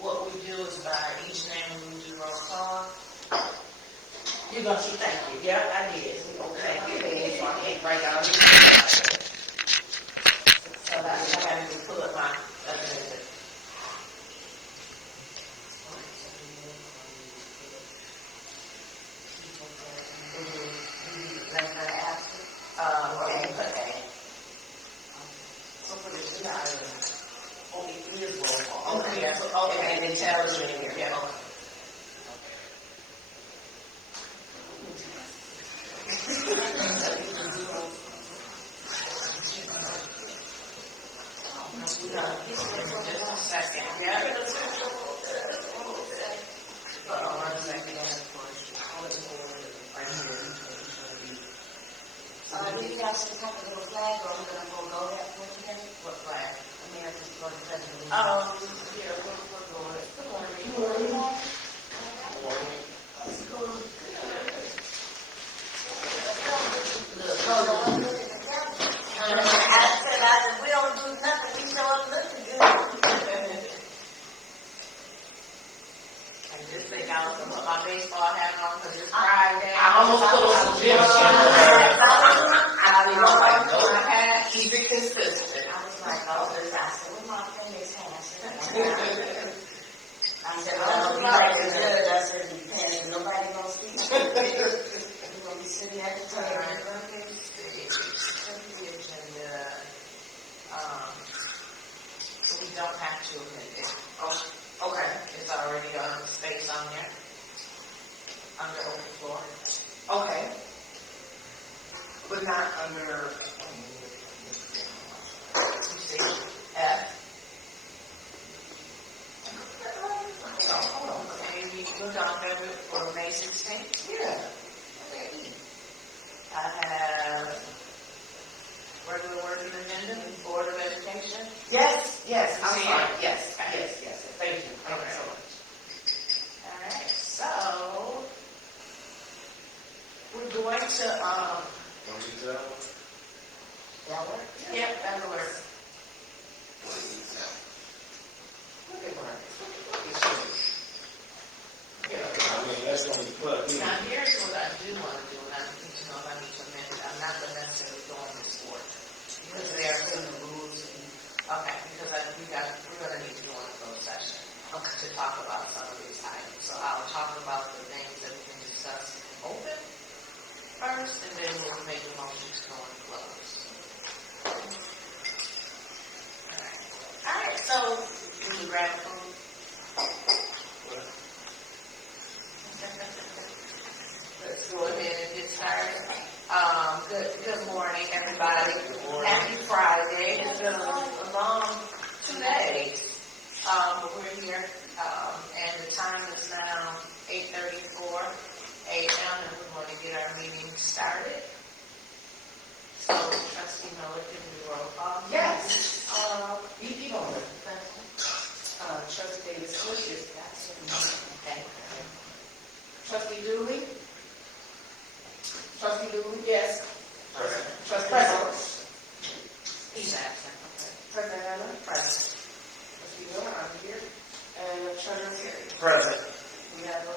what we do is by each name we do roll call. You're gonna see, thank you. Yeah, I did. Okay, good. So I can't write down this. So that's why I had to pull up my agenda. That's not absent. Okay. So for the two items, only three is roll call. Okay, okay, and then tell us in here. Yeah. Just a second. Yeah. 1 second. Do you guys just have a little flag, or are we gonna go that for today? What flag? America's going to president. Yeah, we're going. Good morning. I said, we don't do nothing, we show up looking good. I just think I was gonna put my baseball hat on because it's Friday. I almost put on some gym Keep it consistent. I was like, oh, I said, well, my fingers I said, well, we like the judge. I said, depends, nobody gonna see. We're gonna be sitting at the table. So we don't have to amend it. Oh, okay. It's already space on there. Under open floor. Okay. But not under, You see F. So hold on. Maybe you look on February for May 16th. yeah. I have regular working agenda, Board of Education. Yes, I'm See sorry. it? Yes. Thank you. Thank you so much. All right, so we're going to, Don't you tell? That work? yep, that'll work. Look at Mark. I mean, that's when you plug in. Now, here's what I do want to do, and I need to know if I need to amend it. I'm not going to necessarily go on this board. Because they are in the rules. Okay, because we're going to need to go on a closed session to talk about some of these items. So I'll talk about the things that we can discuss open first, and then we'll make the motion to go in closed. All right, so we can grab a food. Let's go ahead and get started. Good morning, everybody. Happy Friday. It's been a long 2 days. But we're here, and the time is now 8:34 a.m. and we're going to get our meeting started. So, Trustee Miller, give me the roll call. Yes. EP Bowman. Trustee Davis Smith is absent. Okay. Trustee Dooley. Trustee Dooley, yes. Present. Trustee Present. He's absent. Okay. President Allen. Present. Trustee Miller, I'm here. And Treasurer Terry. Present. We have a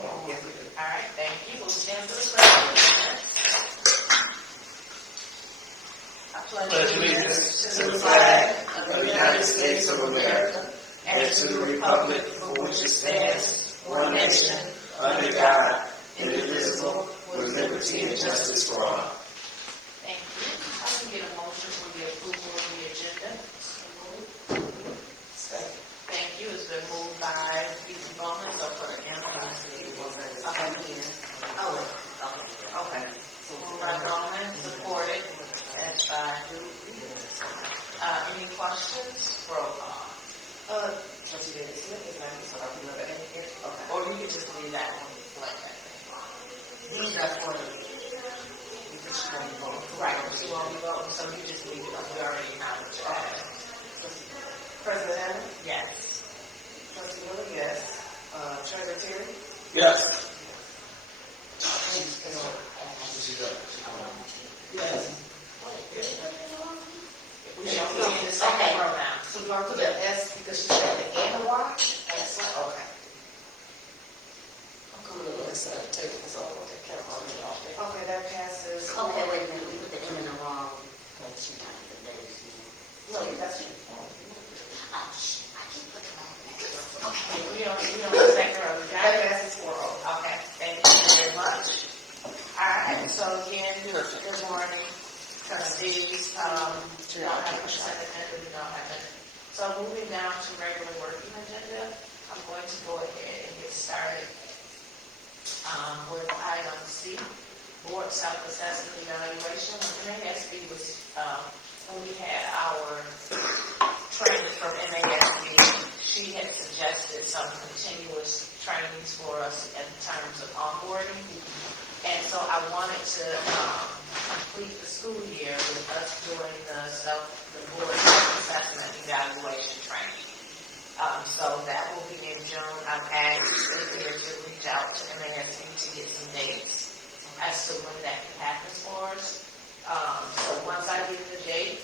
form. Yes, we do. All right, thank you. We'll stand for the pledge. I Pledge allegiance to the flag of the United States of America and to the republic for which it stands, one nation, under God, indivisible, with liberty and justice for all. Thank you. I can get a motion for the approval of the agenda. Thank you. It's been moved by Mr. Bowman, so for the Okay. Moved by Bowman, supported. That's by any questions? Roll call. Trustee Davis Smith is not here, so I'll be another in here. Okay. Or you can just leave that one blank. These are for the, Right, she won't be voting, so you just leave it up. We already have it. President Allen. Yes. Trustee Miller, yes. Treasurer Terry. Yes. Yes. We don't put in the second pronoun. So we're going to put the S because she said the N or Y? don't take her over. Got it? That's the squirrel. Okay, thank you very much. All right, so again, good morning, trustees. We don't have a second, we don't have it. So moving down to regular working agenda, I'm going to go ahead and get started with item C, board self-assessment evaluation. When MASB was, when we had our training from MASB, she had suggested some continuous trainings for us in terms of onboarding. And so I wanted to complete the school year with us doing the board self-assessment evaluation training. So that will be in June. I've asked Cynthia to reach out to MASC to get some dates as to when that can happen for us. So once I get the date,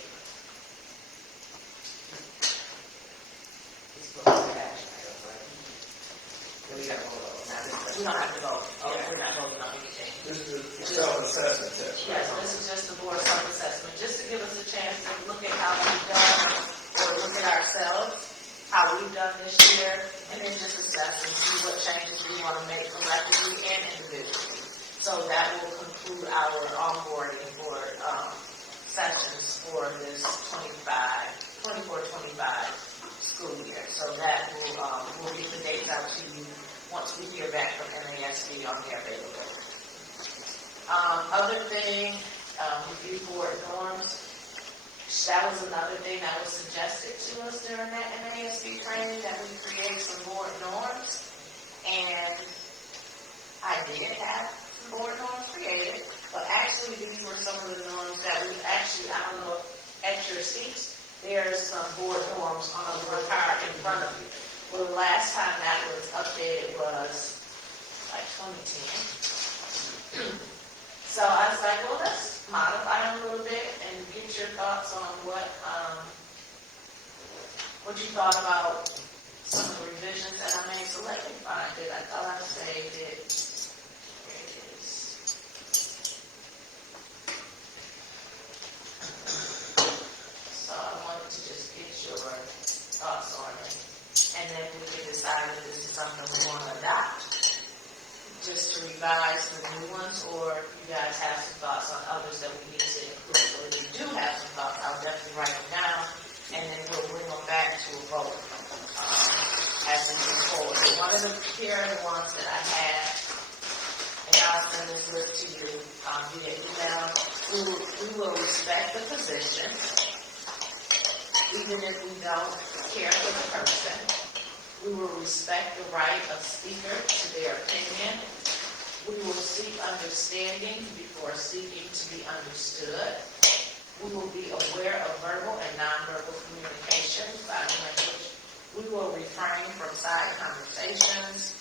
we don't have to vote. Okay, we're not voting on anything. This is the self-assessment test. Yes, this is just the board self-assessment, just to give us a chance to look at how we've done, or look at ourselves, how we've done this year, and then just assess and see what changes we want to make collectively and individually. So that will conclude our onboarding for sessions for this 24-25 school year. So that will, we'll get the dates out to you once we hear back from MASD on their availability. Other thing, review board norms. That was another thing that was suggested to us during that MASD training, that we create some board norms. And I did have some board norms created, but actually these were some of the norms that we actually, I don't know, at your seats, there's some board norms on the card in front of you. Well, the last time that was updated was like 2010. So I was like, well, let's modify them a little bit and get your thoughts on what you thought about some of the revisions that I made. So let me find it. I thought I saved it. Here it is. So I wanted to just get your thoughts on it. And then we can decide if this is something we want to adopt, just to revise the new ones, or you guys have some thoughts on others that we need to include. So if you do have some thoughts, I'll definitely write them down, and then we'll bring them back to a vote as we move forward. So one of the ones that I have, and I'll send this list to you via email. We will respect the position, even if we don't care for the person. We will respect the right of speaker to their opinion. We will seek understanding before seeking to be understood. We will be aware of verbal and nonverbal communication, body language. We will refrain from side conversations.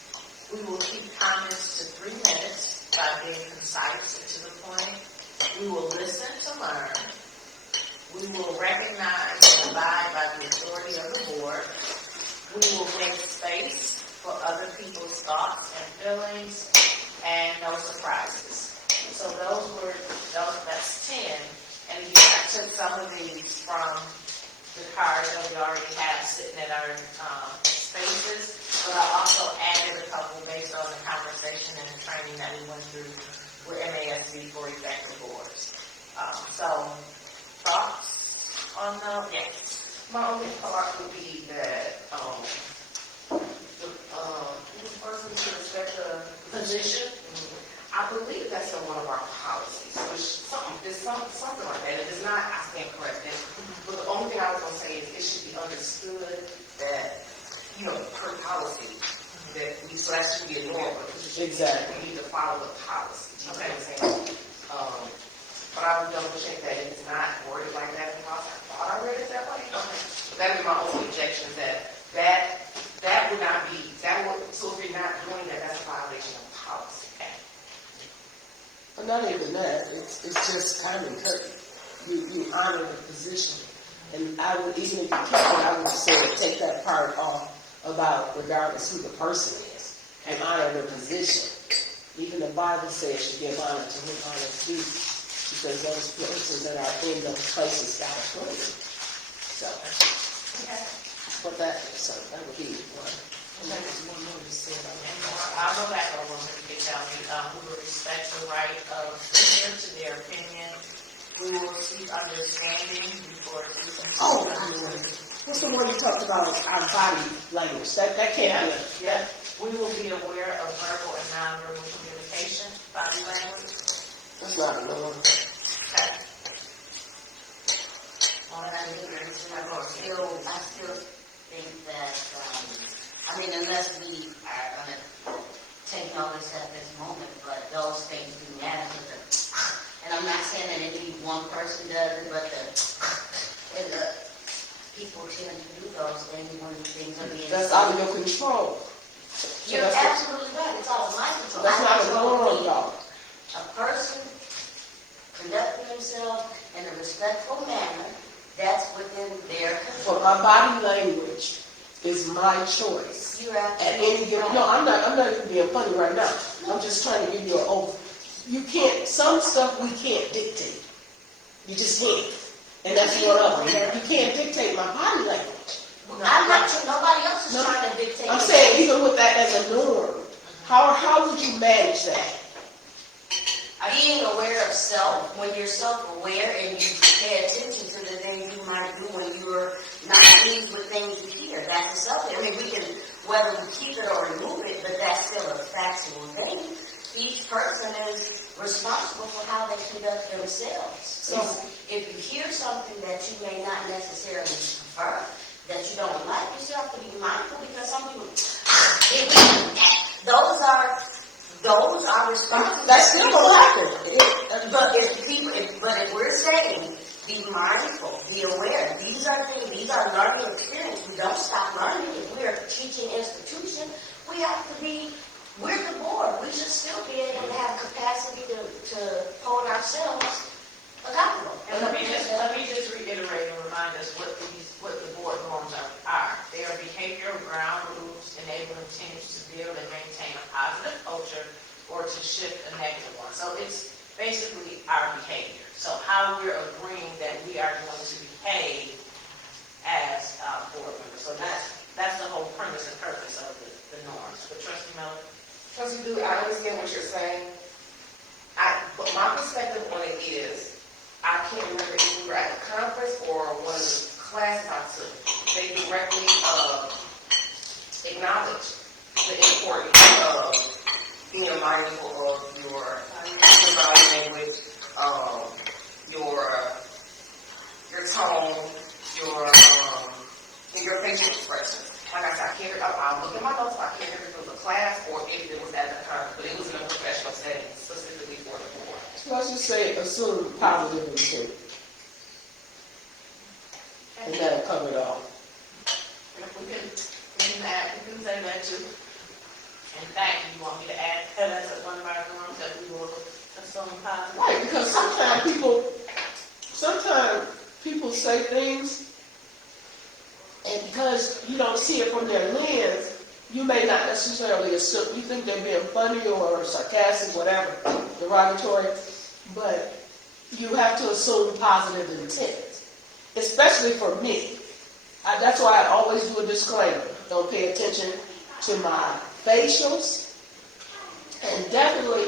We will keep comments to 3 minutes by being concise and to the point. We will listen to learn. We will recognize and abide by the authority of the board. We will make space for other people's thoughts and feelings, and no surprises. So that's 10. And again, I took some of these from the cards that we already have sitting at our spaces, but I also added a couple based on the conversation and the training that we went through with MASD for effective boards. So, thoughts on those? Yes. My only thought would be that the person to respect the position, I believe that's in one of our policies. There's something like that. If it's not, I stand corrected. But the only thing I was going to say is it should be understood that, per policy, that so that should be a norm. Exactly. We need to follow the policy. You know what I'm saying? But I would double check that if it's not worded like that in the policy. I thought I read it that way. Okay. But that would be my only objection, that would not be, so if you're not doing that, that's a violation of policy. But not even that, it's just common courtesy. You honor the position. And I would, even if you keep it, I would say take that part off about regardless who the person is and honor their position. Even the Bible says you give honor to whom honor is due, because those persons that are in those places got authority. So, but that would be one. And I'll go back over and you can tell me, we will respect the right of speakers to their opinion. We will seek understanding before seeking. Oh, what's the one you talked about, our body language? That can't be. Yeah. We will be aware of verbal and nonverbal communication, body language. That's not a norm. Okay. I still think that, unless we are gonna take notice at this moment, but those things do matter to them. And I'm not saying that any one person does it, but the people tend to do those things when things are being. That's out of your control. You're absolutely right, it's all my control. That's not a norm, I y'all. A person conducting themselves in a respectful manner, that's within their But control. my body language is my choice. You're At absolutely any given, right. no, I'm not even being funny right now. I'm just trying to give you an over. You can't, some stuff we can't dictate. You just can't. And that's one of them. You can't dictate my body language. I'm not sure nobody else is No. trying to dictate. I'm saying even with that as a norm, how would you manage that? Being aware of self, when you're self-aware and you pay attention to the things you might do when you're not pleased with things you hear, that's self. We can, whether we keep it or remove it, but that's still a factual thing. Each person is responsible for how they conduct themselves. So if you hear something that you may not necessarily prefer, that you don't like, you still have to be mindful because some people, those are responsible. That's still gonna happen. But if we're saying, be mindful, be aware, these are things, these are learning experiences. We don't stop learning. If we're a teaching institution, we have to be, we're the board. We should still be able to have capacity to hold ourselves accountable. And let me just reiterate and remind us what the board norms are. They are behavioral ground rules enabling teams to build and maintain a positive culture or to shift a negative one. So it's basically our behavior. So how we're agreeing that we are going to behave as board members. So that's the whole premise and purpose of the norms. But Trustee Miller? Trustee Dooley, I understand what you're saying. But my perspective on it is, I can't remember if we were at a conference or one of the classes I took. They directly acknowledge the importance of being mindful of your body language, your tone, your facial expression. Like I said, I'll look at my notes, I can't remember if it was a class or if it was at the conference, but it was in a professional setting specifically for the board. Let's just say assume positive intent. And that'll cover it all. We can say that too. In fact, you want me to add that as one of our norms that we will assume positive? Right, because sometimes people say things, and because you don't see it from their lens, you may not necessarily assume, you think they're being funny or sarcastic, whatever, derogatory, but you have to assume positive intent, especially for me. That's why I always do a disclaimer. Don't pay attention to my facials, and definitely,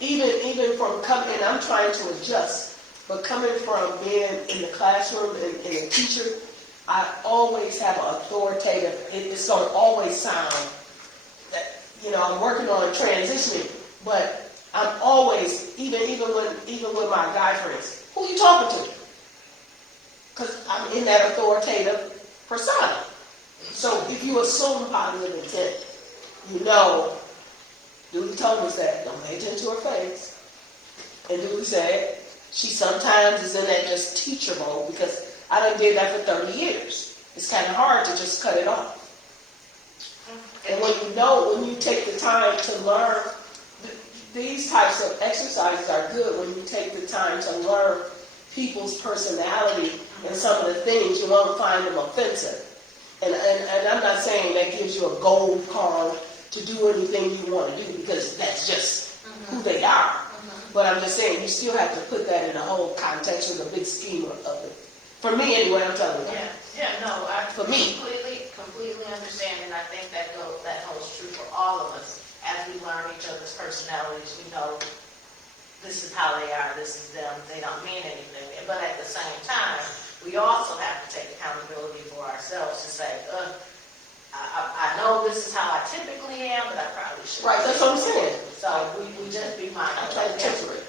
even from coming in, I'm trying to adjust, but coming from being in the classroom and a teacher, I always have an authoritative, it's going to always sound that, I'm working on transitioning, but I'm always, even with my guy friends, who are you talking to? Because I'm in that authoritative persona. So if you assume positive intent, Dooley told us that, don't pay attention to her face. And Dooley said, she sometimes is in that just teacher mode because I done did that for 30 years. It's kind of hard to just cut it off. And when you take the time to learn, these types of exercises are good when you take the time to learn people's personality and some of the things, you won't find them offensive. And I'm not saying that gives you a gold card to do anything you want to do because that's just who they are. But I'm just saying you still have to put that in the whole context of the big scheme of it. For me anyway, I'm telling you. Yeah, no, I For me. completely understand, and I think that holds true for all of us. As we learn each other's personalities, we know this is how they are, this is them, they don't mean anything. But at the same time, we also have to take accountability for ourselves to say, I know this is how I typically am, but I probably should. Right, that's what I'm saying. So we just be mindful. I'm trying to temper it.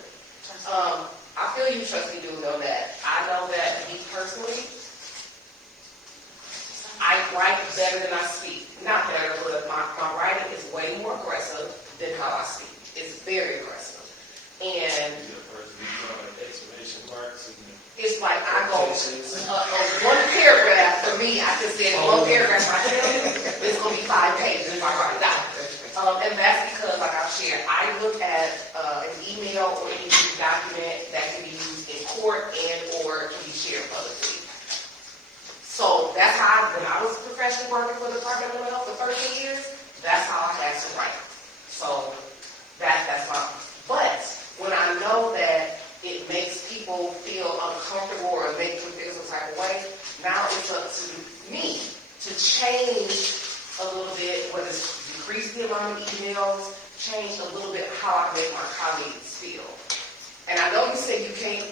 I feel you, Trustee Dooley, on that. I know that me personally, I write better than I speak. Not better, but my writing is way more aggressive than how I speak. It's very aggressive. And Exclamation marks and it's like I go, one paragraph, for me, I can say one paragraph, I tell you, it's going to be 5 pages if I write it out. And that's because, like I've shared, I look at an email or any document that can be used in court and or can be shared publicly. So that's how, when I was professionally working for the Department of Health for 13 years, that's how I had to write. So that's my, but when I know that it makes people feel uncomfortable or makes them feel some type of way, now it's up to me to change a little bit, whether it's decrease the amount of emails, change a little bit how I make my colleagues feel. And I know you say you can't,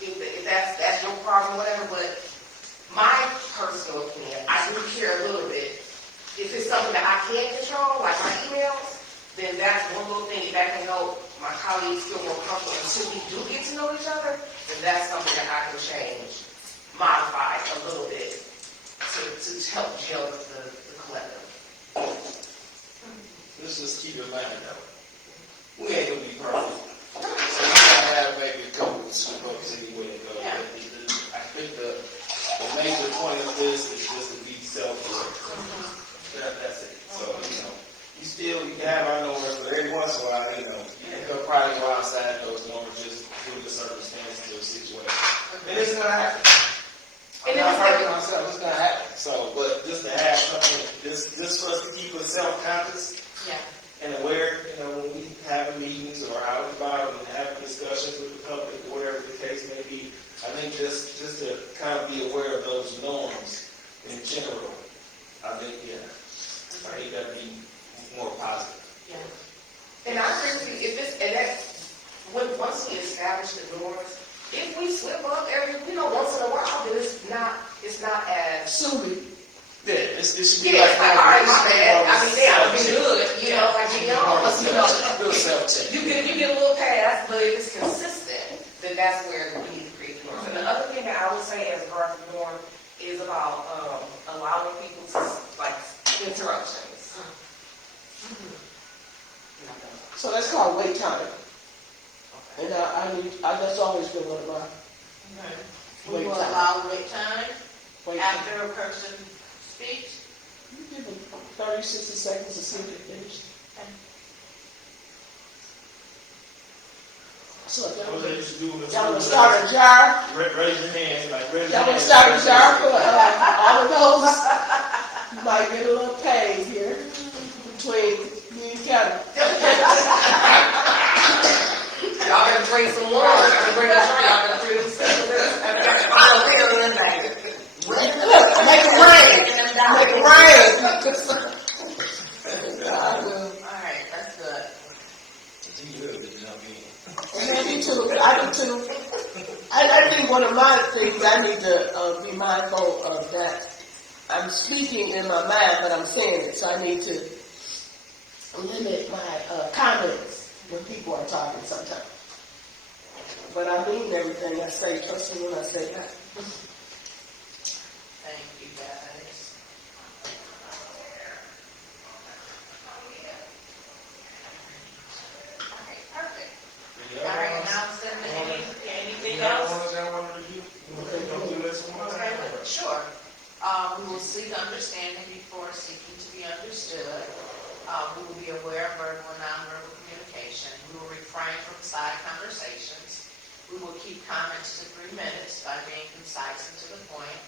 if that's your problem, whatever, but my personal opinion, I do care a little bit. If it's something that I can't control, like my emails, then that's one little thing that can help my colleagues feel more comfortable until we do get to know each other, then that's something that I can change, modify a little bit to help gel the collective. let's just keep in mind though, we ain't gonna be perfect. So we gotta have maybe a couple of slip-ups anyway. Yeah. I think the major point of this is just to be self-aware. That's it. So, you can have our norms, but every once in a while, they'll probably go outside those norms just due to the circumstances of the situation. And it's gonna happen. I'm not hurting myself, it's gonna happen. So, but just to have something, just for us to keep us self-conscious and aware, when we have meetings or out and about and having discussions with the public, whatever the case may be, I think just to kind of be aware of those norms in general, I think, I think that'd be more positive. And I agree with you, once we establish the norms, if we slip up once in a while, then it's not as Subi. Yeah, it should be like, like, all right, my bad. I mean, I've been good, little self-check. you get a little pass, but if it's consistent, then that's where we need to create norms. And the other thing that I would say as far as the norm is about allowing people to, like, interruptions. So that's called wait time. And that's always been one of my We will time. allow wait time Wait time. after a person speaks. You give them 30, 60 seconds to see if they're finished. So if What they used to do in the y'all want to school, start a jar? raise your hand, raise your Y'all want hand. to start a jar for all of those? You might get a little pay here between me and Kevin. Y'all better bring some water. Y'all better bring Look, make it rain. Make it rain. I will. All right, that's good. And I do too. I think one of my things I need to be mindful of that I'm speaking in my mind, but I'm saying it, so I need to limit my comments when people are talking sometimes. But I mean everything I say, trust me when I say that. Thank you, guys. Okay, perfect. All right, now anything else? Okay, sure. We will seek understanding before seeking to be understood. We will be aware of verbal and nonverbal communication. We will refrain from side conversations. We will keep comments to 3 minutes by being concise and to the point.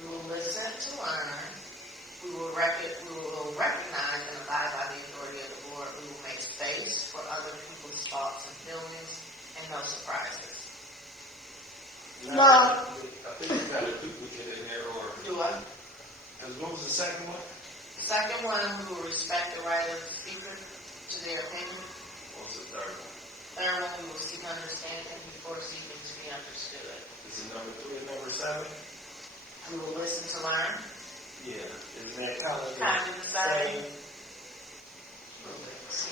We will listen to learn. We will recognize and abide by the authority of the board. We will make space for other people's thoughts and feelings, and no surprises. No. I think you got a duplicate in there, or Do I? because What was the second one? The second one, we will respect the right of the speaker to their opinion. What was the third one? Third one, we will seek understanding before seeking to be understood. Is it number 3 and number 7? We will listen to learn. Yeah. Is that kind of Kind of the same. same?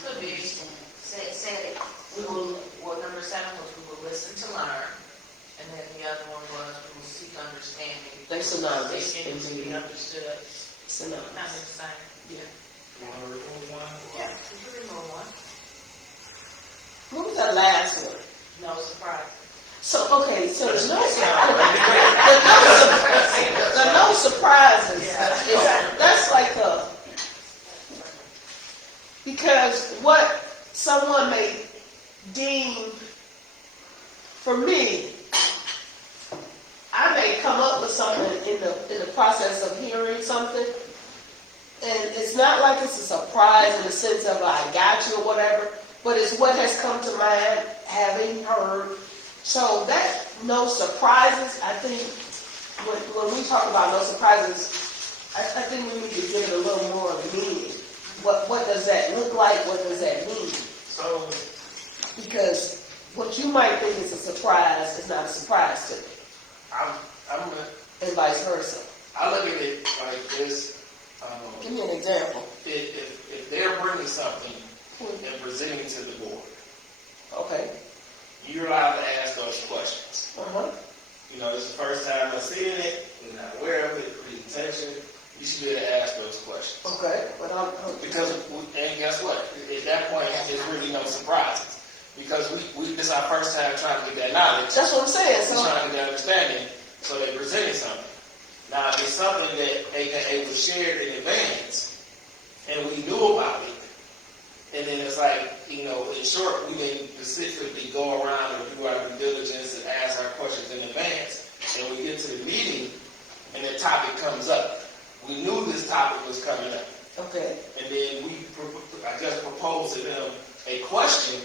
Could be. Say it. We will, well, number 7 was we will listen to learn. And then the other one was we will seek understanding. They synonymous, Seeking to be indeed. understood. Synonymous. Kind of the same. Yeah. You want to remove one? Yeah, we can remove one. What was that last one? No surprise. So, okay, so the no surprises, that's like because what someone may deem, for me, I may come up with something in the process of hearing something, and it's not like it's a surprise in the sense of I got you or whatever, but it's what has come to mind having heard. So that no surprises, I think, when we talk about no surprises, I think we need to give it a little more meaning. What does that look like? What does that mean? So, Because what you might think is a surprise is not a surprise to me, and vice versa. I look at it like this. Give me an example. If they're bringing something and presenting it to the board, Okay. you're allowed to ask those questions. Uh-huh. You know, it's the first time I'm seeing it, you're not aware of it, presentation, you should be able to ask those questions. Okay, but I'm Because, and guess what? At that point, there's really no surprises. Because this is our first time trying to get that knowledge. that's what I'm saying. We're So trying to get that understanding, so they presented something. Now, if it's something that AKA was shared in advance, and we knew about it, and then it's like, you know, in short, we didn't specifically go around and do our due diligence and ask our questions in advance, and we get to the meeting, and the topic comes up. We knew this topic was coming up. okay. And then I just proposed to them a question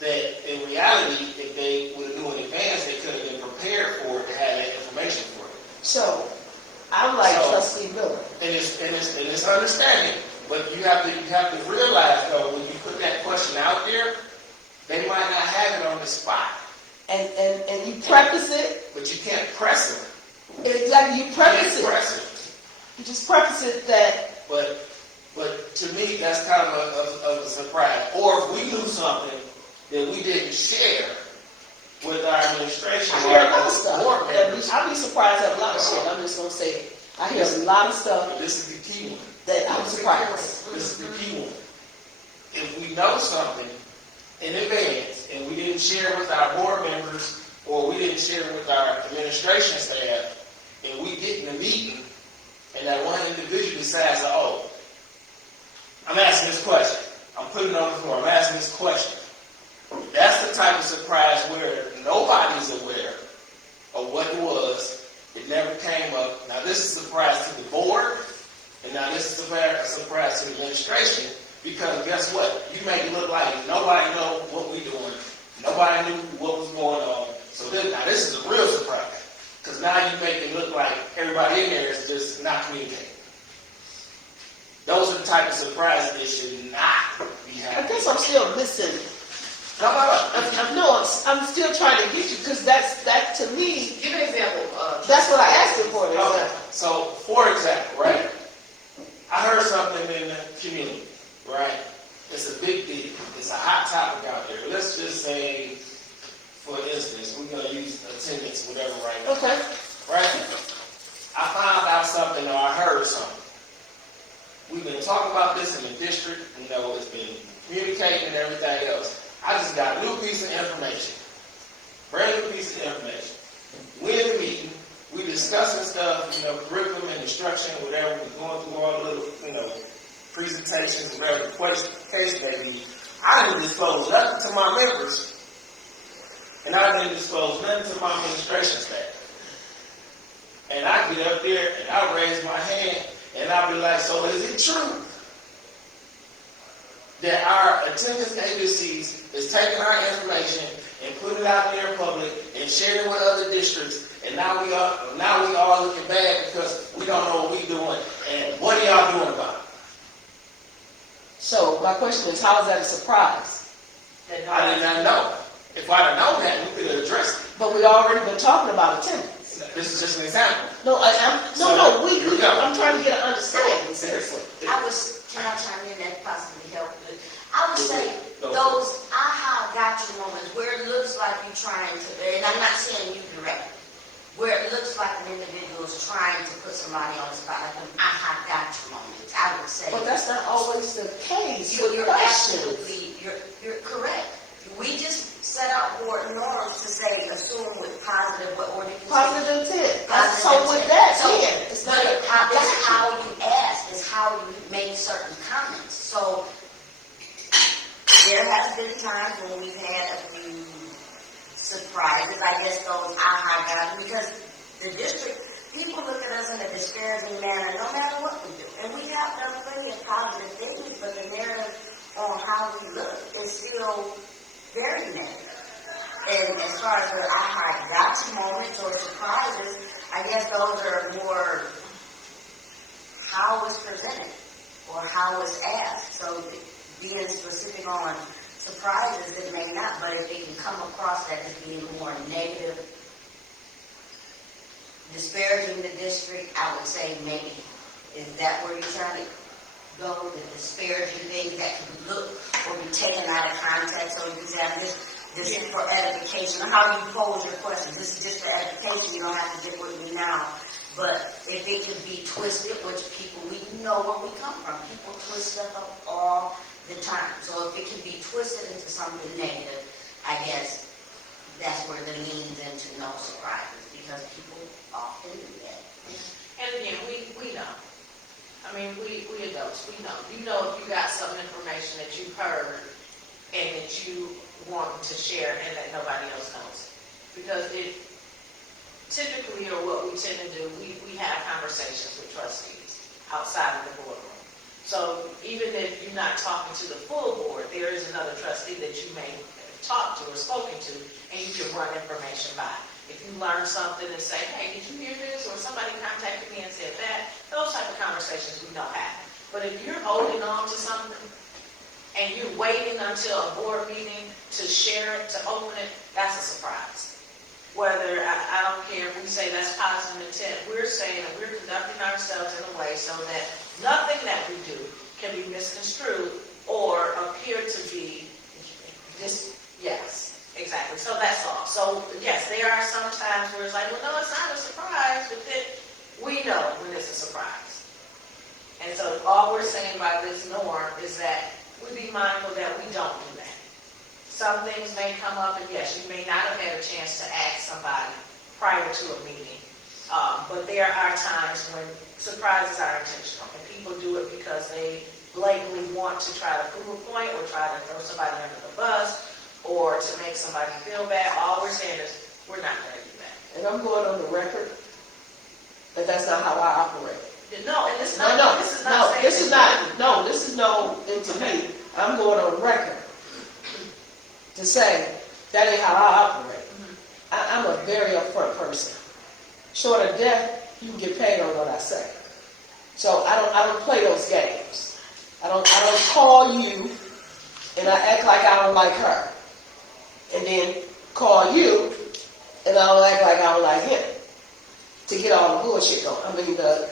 that, in reality, if they would have knew in advance, they could have been prepared for it to have that information for it. So I'm like So- Trustee Miller. And it's understanding, but you have to realize though, when you put that question out there, they might not have it on the spot, And you preface it. but you can't press it. Exactly, you You preface can't it. press it. You just preface it that, But to me, that's kind of a surprise. Or if we knew something that we didn't share with our administration I or hear a lot our of stuff. board members, I'll be surprised at a lot of shit. I'm just going to say it. I hear a lot of stuff this is the key one. that I'm surprised. This is the key one. If we know something in advance and we didn't share with our board members or we didn't share with our administration staff, and we get in a meeting and that one individual decides, oh, I'm asking this question. I'm putting it on the floor. I'm asking this question. That's the type of surprise where nobody's aware of what it was. It never came up. Now this is a surprise to the board, and now this is a surprise to the administration, because guess what? You make it look like nobody know what we're doing. Nobody knew what was going on. So now this is a real surprise, because now you make it look like everybody in there is just not communicating. Those are the type of surprises that should not be I happening. guess I'm still missing. No. I'm still trying to get you because that to me, Give an example. that's what I asked him for. Okay, so for example, right? I heard something in the community, right? It's a big deal. It's a hot topic out there. Let's just say, for instance, we're going to use attendance, whatever, right now. Okay. Right? I found out something or I heard something. We've been talking about this in the district. You know, it's been communicating and everything else. I just got a new piece of information. Brand new piece of information. We in the meeting. We discussing stuff, you know, curriculum and instruction, whatever. We're going through all the little, you know, presentations, whatever the case may be. I didn't disclose nothing to my members, and I didn't disclose nothing to my administration staff. And I get up there and I raise my hand and I be like, so is it true that our attendance agencies is taking our information and putting it out there in public and sharing it with other districts And now we all looking bad because we don't know what we doing. And what are y'all doing about it? So my question is, how is that a surprise? I did not know. If I'd have known that, we could have addressed it. But we already been talking about attendance. This is just an example. No, Here we go. I'm trying to get an understanding. Seriously. Can I chime in that possibly help? I would say those aha gotcha moments where it looks like you're trying to, and I'm not saying you directly, where it looks like an individual is trying to put somebody on the spot, like an aha gotcha moments, I would say. But that's not always the case. You're absolutely, you're correct. We just set out for norms to say, assume with positive, or you can say Positive intent. positive So with intent. that, So, then, it's not a it's how you ask, it's how you make certain comments. So there has been times when we've had a few surprises, I guess those aha got because the district, people look at us in a disparaging manner no matter what we do. And we have done plenty of positive things, but the narrative on how we look is still very negative. And as far as the aha gotcha moments or surprises, I guess those are more how it's presented or how it's asked. So being specific on surprises, it may not, but if it can come across that as being more negative, disparaging the district, I would say maybe. Is that where you're trying to go? The disparaging things that can look or be taken out of context, or you can say, this is for edification. How you pose your questions. This is just for edification. You don't have to get with me now. But if it can be twisted, which people, we know where we come from. People twist stuff up all the time. So if it can be twisted into something negative, I guess that's where the leans into no surprises, because people often do that. And again, we know. I mean, we adults, we know. You know if you got some information that you've heard and that you want to share and that nobody else knows. Because it typically, or what we tend to do, we have conversations with trustees outside of the boardroom. So even if you're not talking to the full board, there is another trustee that you may have talked to or spoken to, and you can run information by. If you learn something and say, hey, did you hear this? Or somebody contacted me and said that, those type of conversations we know happen. But if you're holding on to something and you're waiting until a board meeting to share it, to open it, that's a surprise. Whether, I don't care if we say that's positive intent, we're saying that we're conducting ourselves in a way so that nothing that we do can be misconstrued or appear to be yes. Exactly. So that's all. So yes, there are some times where it's like, well, no, it's not a surprise, but then we know when it's a surprise. And so all we're saying by this norm is that we be mindful that we don't do that. Some things may come up, and yes, you may not have had a chance to ask somebody prior to a meeting. But there are times when surprises are intentional, and people do it because they blatantly want to try to prove a point or try to throw somebody under the bus, or to make somebody feel bad. All we're saying is, we're not going to do that. And I'm going on the record that that's not how I operate. No, and this is not no intimate. I'm going on record to say that ain't how I operate. I'm a very upfront person. Short of death, you can get paid on what I say. So I don't play those games. I don't call you and I act like I don't like her. And then call you, and I don't act like I don't like him, to get all the bullshit going. I mean, the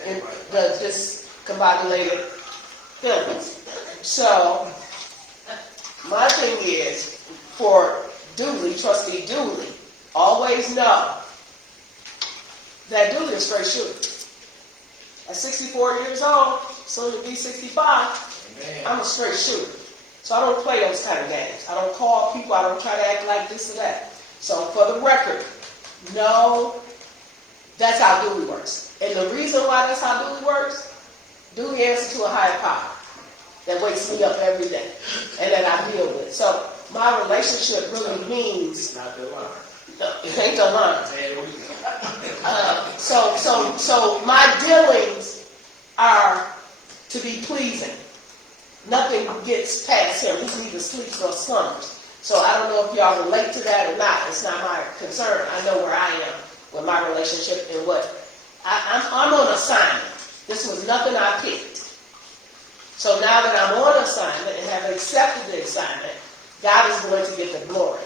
discombobulated feelings. So, my thing is, for Dooley, Trustee Dooley, always know that Dooley is straight shooter. At 64 years old, soon to be 65, I'm a straight shooter. So I don't play those kind of games. I don't call people. I don't try to act like this or that. So for the record, no, that's how Dooley works. And the reason why that's how Dooley works, Dooley answers to a higher power that wakes me up every day and that I deal with. So my relationship really means... It's not the line. No, it ain't the line. So my dealings are to be pleasing. Nothing gets past him. He neither sleeps nor slumbers. So I don't know if y'all relate to that or not. It's not my concern. I know where I am with my relationship and what, I'm on assignment. This was nothing I picked. So now that I'm on assignment and have accepted the assignment, God is going to get the glory.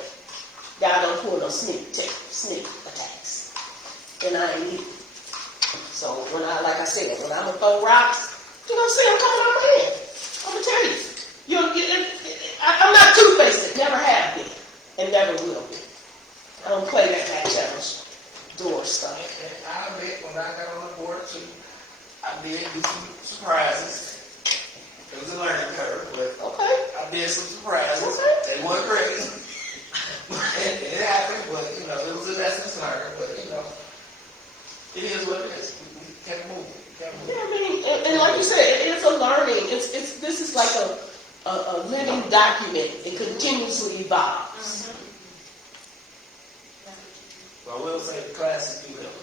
God don't pull no sneak attacks. And I ain't either. So when like I said, when I'm gonna throw rocks, you're gonna see them coming out my head. I'm gonna tell you. I'm not two-faced, never have been, and never will be. I don't play that back challenge door stuff. I admit, when I got on the board too, I did do some surprises. It was a learning curve, but Okay. I did some surprises. Okay. They weren't great. it happened, but it was a lesson learned. But it is what it is. We can't move. Yeah, I mean, and like you said, it's a learning. This is like a living document. It continuously evolves. But I will say the classes do help.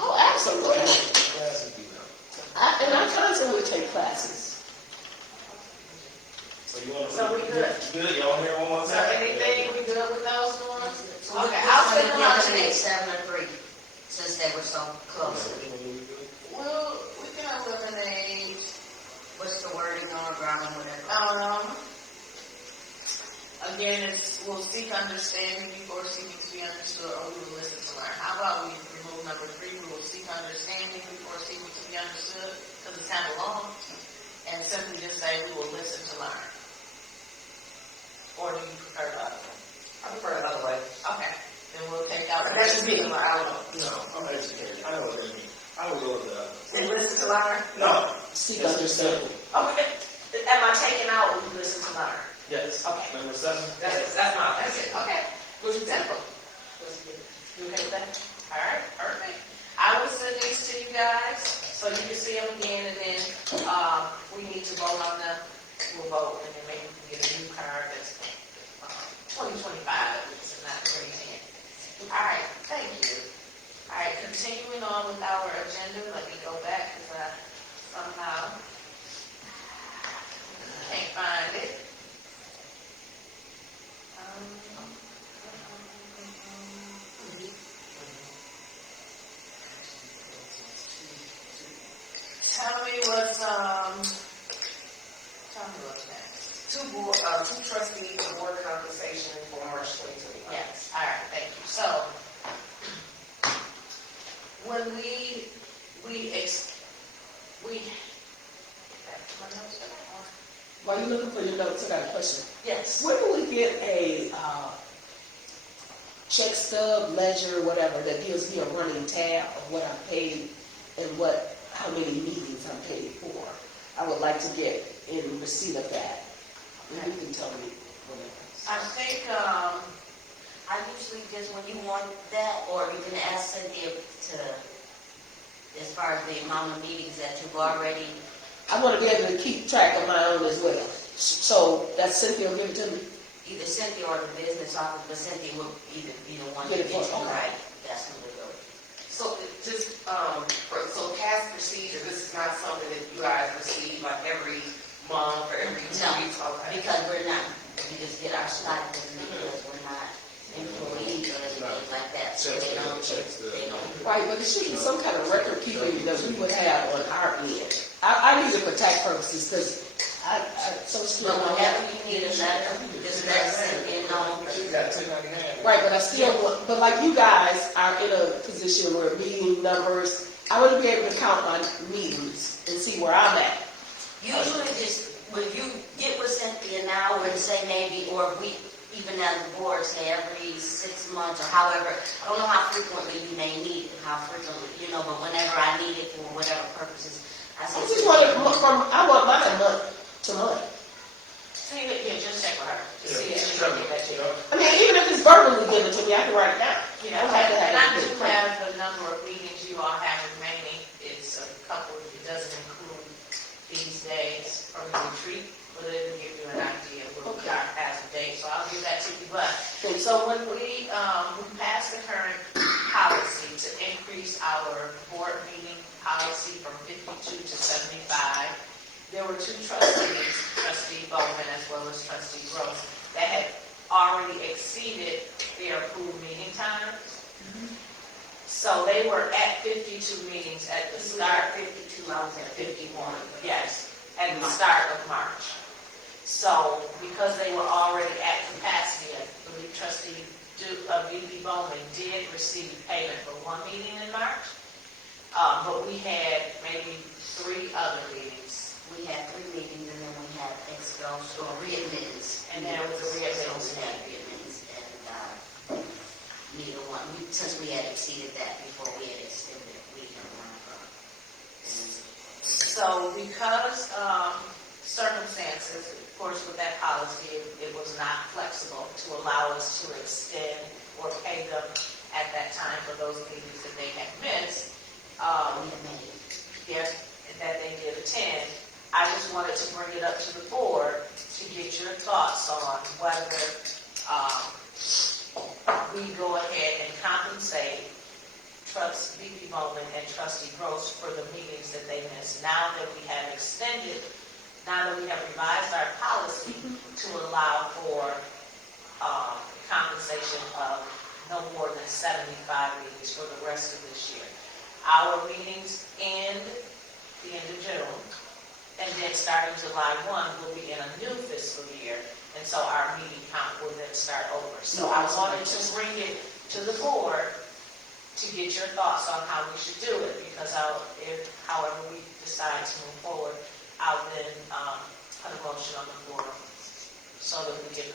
Oh, absolutely. The classes do help. And I constantly take classes. So you want to? So we good? Good. Y'all hear one more So time? anything, we good with those ones? So Okay, I'll send them out to eliminate you. 7 or 3, since they were so close. Well, we can eliminate, What's the wording on ground, whatever? again, we'll seek understanding before seeking to be understood, or we will listen to learn. How about we remove number 3, we will seek understanding before seeking to be understood, because it's kind of long, and simply just say we will listen to learn. Or do you prefer the other way? I prefer it other way. Okay, then we'll take out. But that's just me, I don't know. No, I'm educated. I know what they mean. I would go with the other. They listen to learn? No. Seek understanding. Okay. Am I taking out when you listen to learn? Yes. Okay. Number 7. That's it. Okay. Which is simple. You okay with that? All right, perfect. I will send these to you guys, so you can see them again, and then, we need to vote on them. We'll vote, and then maybe we can get a new card that's, 2025 at least, and not 2010. All right, thank you. All right, continuing on with our agenda, let me go back, because I somehow can't find it. Tell me what's next. Two trustees award compensation for March 2021. Yes, all right, thank you. So, when we, While you're looking for your notes, I got a question. yes, When do we get a check stub, ledger, whatever, that gives me a running tab of what I paid and how many meetings I'm paid for? I would like to get in receipt of that. And you can tell me whatever. I think, I usually just, when you want that, or you can ask Cynthia to, as far as the amount of meetings that you've already, I want to be able to keep track of my own as well. So that's Cynthia will give it to me. either Cynthia or the business office, but Cynthia will either be the one to Get get it you for- okay. right. That's who will go. So just, so past procedure, this is not something that you guys receive like every month or every 2 No, weeks? Okay. because we're not, we just get our stipends because we're not employees or anything like that. So they don't. Right, but it should be some kind of record keeping that we would have on our end. I use it for tax purposes because I so But still. whenever you need a letter, just let Cynthia know. You got 1099. Right, but I still want, but like you guys are in a position where meeting numbers, I want to be able to count my meetings and see where I'm at. Usually just, when you get with Cynthia now, and say maybe, or if we, even as the board, say every 6 months or however, I don't know how frequently you may need it, how frequently, but whenever I need it for whatever purposes, I I say. just want it I want mine month to month. see, yeah, just check with her, to see if she Yeah. can get that to you. I mean, even if it's verbally given to me, I can write it down. Yeah, I don't have to and I have do it printed. have the number of meetings you all have remaining, it's a couple, it doesn't include these days from the retreat, but it'll give you an idea of what we got as of date, so I'll give that to you. But, so when we passed the current policy to increase our board meeting policy from 52 to 75, there were 2 trustees, Trustee Bowman as well as Trustee Gross, that had already exceeded their approved meeting times. So they were at 52 meetings at the start. 52, I was at 51. Yes, at the start of March. So because they were already at capacity, I believe trustee B.B. Bowman did receive payment for one meeting in March. But we had maybe 3 other meetings. We had 3 meetings and then we had expulsions or readmittance. And then it was a readmittance. So we had readmittance and neither one, since we had exceeded that before we had extended, we didn't run from. So because circumstances, of course, with that policy, it was not flexible to allow us to extend or pay them at that time for those meetings that they had missed. Yes, that they did attend. I just wanted to bring it up to the board to get your thoughts on whether we go ahead and compensate Trustee B.B. Bowman and Trustee Gross for the meetings that they missed. Now that we have extended, now that we have revised our policy to allow for compensation of no more than 75 meetings for the rest of this year. Our meetings end the end of June, and then starting July 1, we'll be in a new fiscal year, and so our meeting count will then start over. So I wanted to bring it to the board to get your thoughts on how we should do it, because however we decide to move forward, I'll then put a motion on the floor so that we can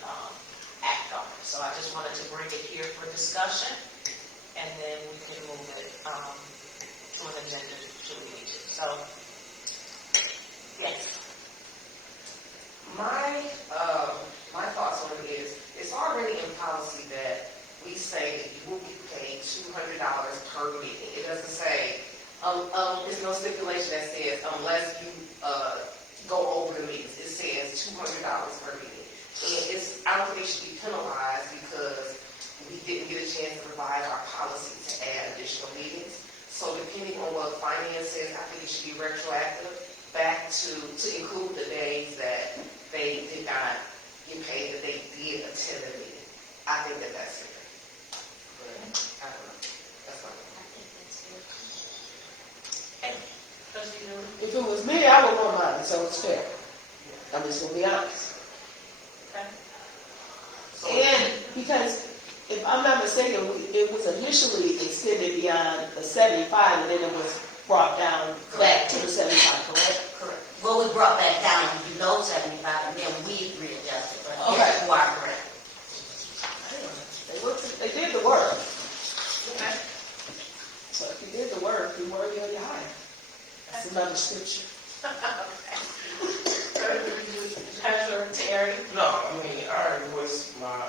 act on it. So I just wanted to bring it here for discussion, and then we can move it to an agenda to the meeting. So, yes. My thoughts on it is, it's already in policy that we say that you will be paid $200 per meeting. It doesn't say, there's no stipulation that says unless you go over the meetings. It says $200 per meeting. And I don't think it should be penalized because we didn't get a chance to revise our policy to add additional meetings. So depending on what finance says, I think it should be retroactive back to include the days that they did not get paid, that they did attend the meeting. I think that's fair. But I don't know. That's fine. I think that's fair. Okay. Trustee Newman? If it was me, I would want mine, so it's fair. I'm just gonna be honest. Okay. So, And because, if I'm not mistaken, it was initially extended beyond the 75, and then it was brought down back to the 75, correct? Correct. Well, we brought that down below 75 and then we readjusted, but Okay. yes, you are correct. They did the work. Okay. So if you did the work, you worthy of your hire. That's another scripture. Treasurer Terry? No, I mean, I already voiced my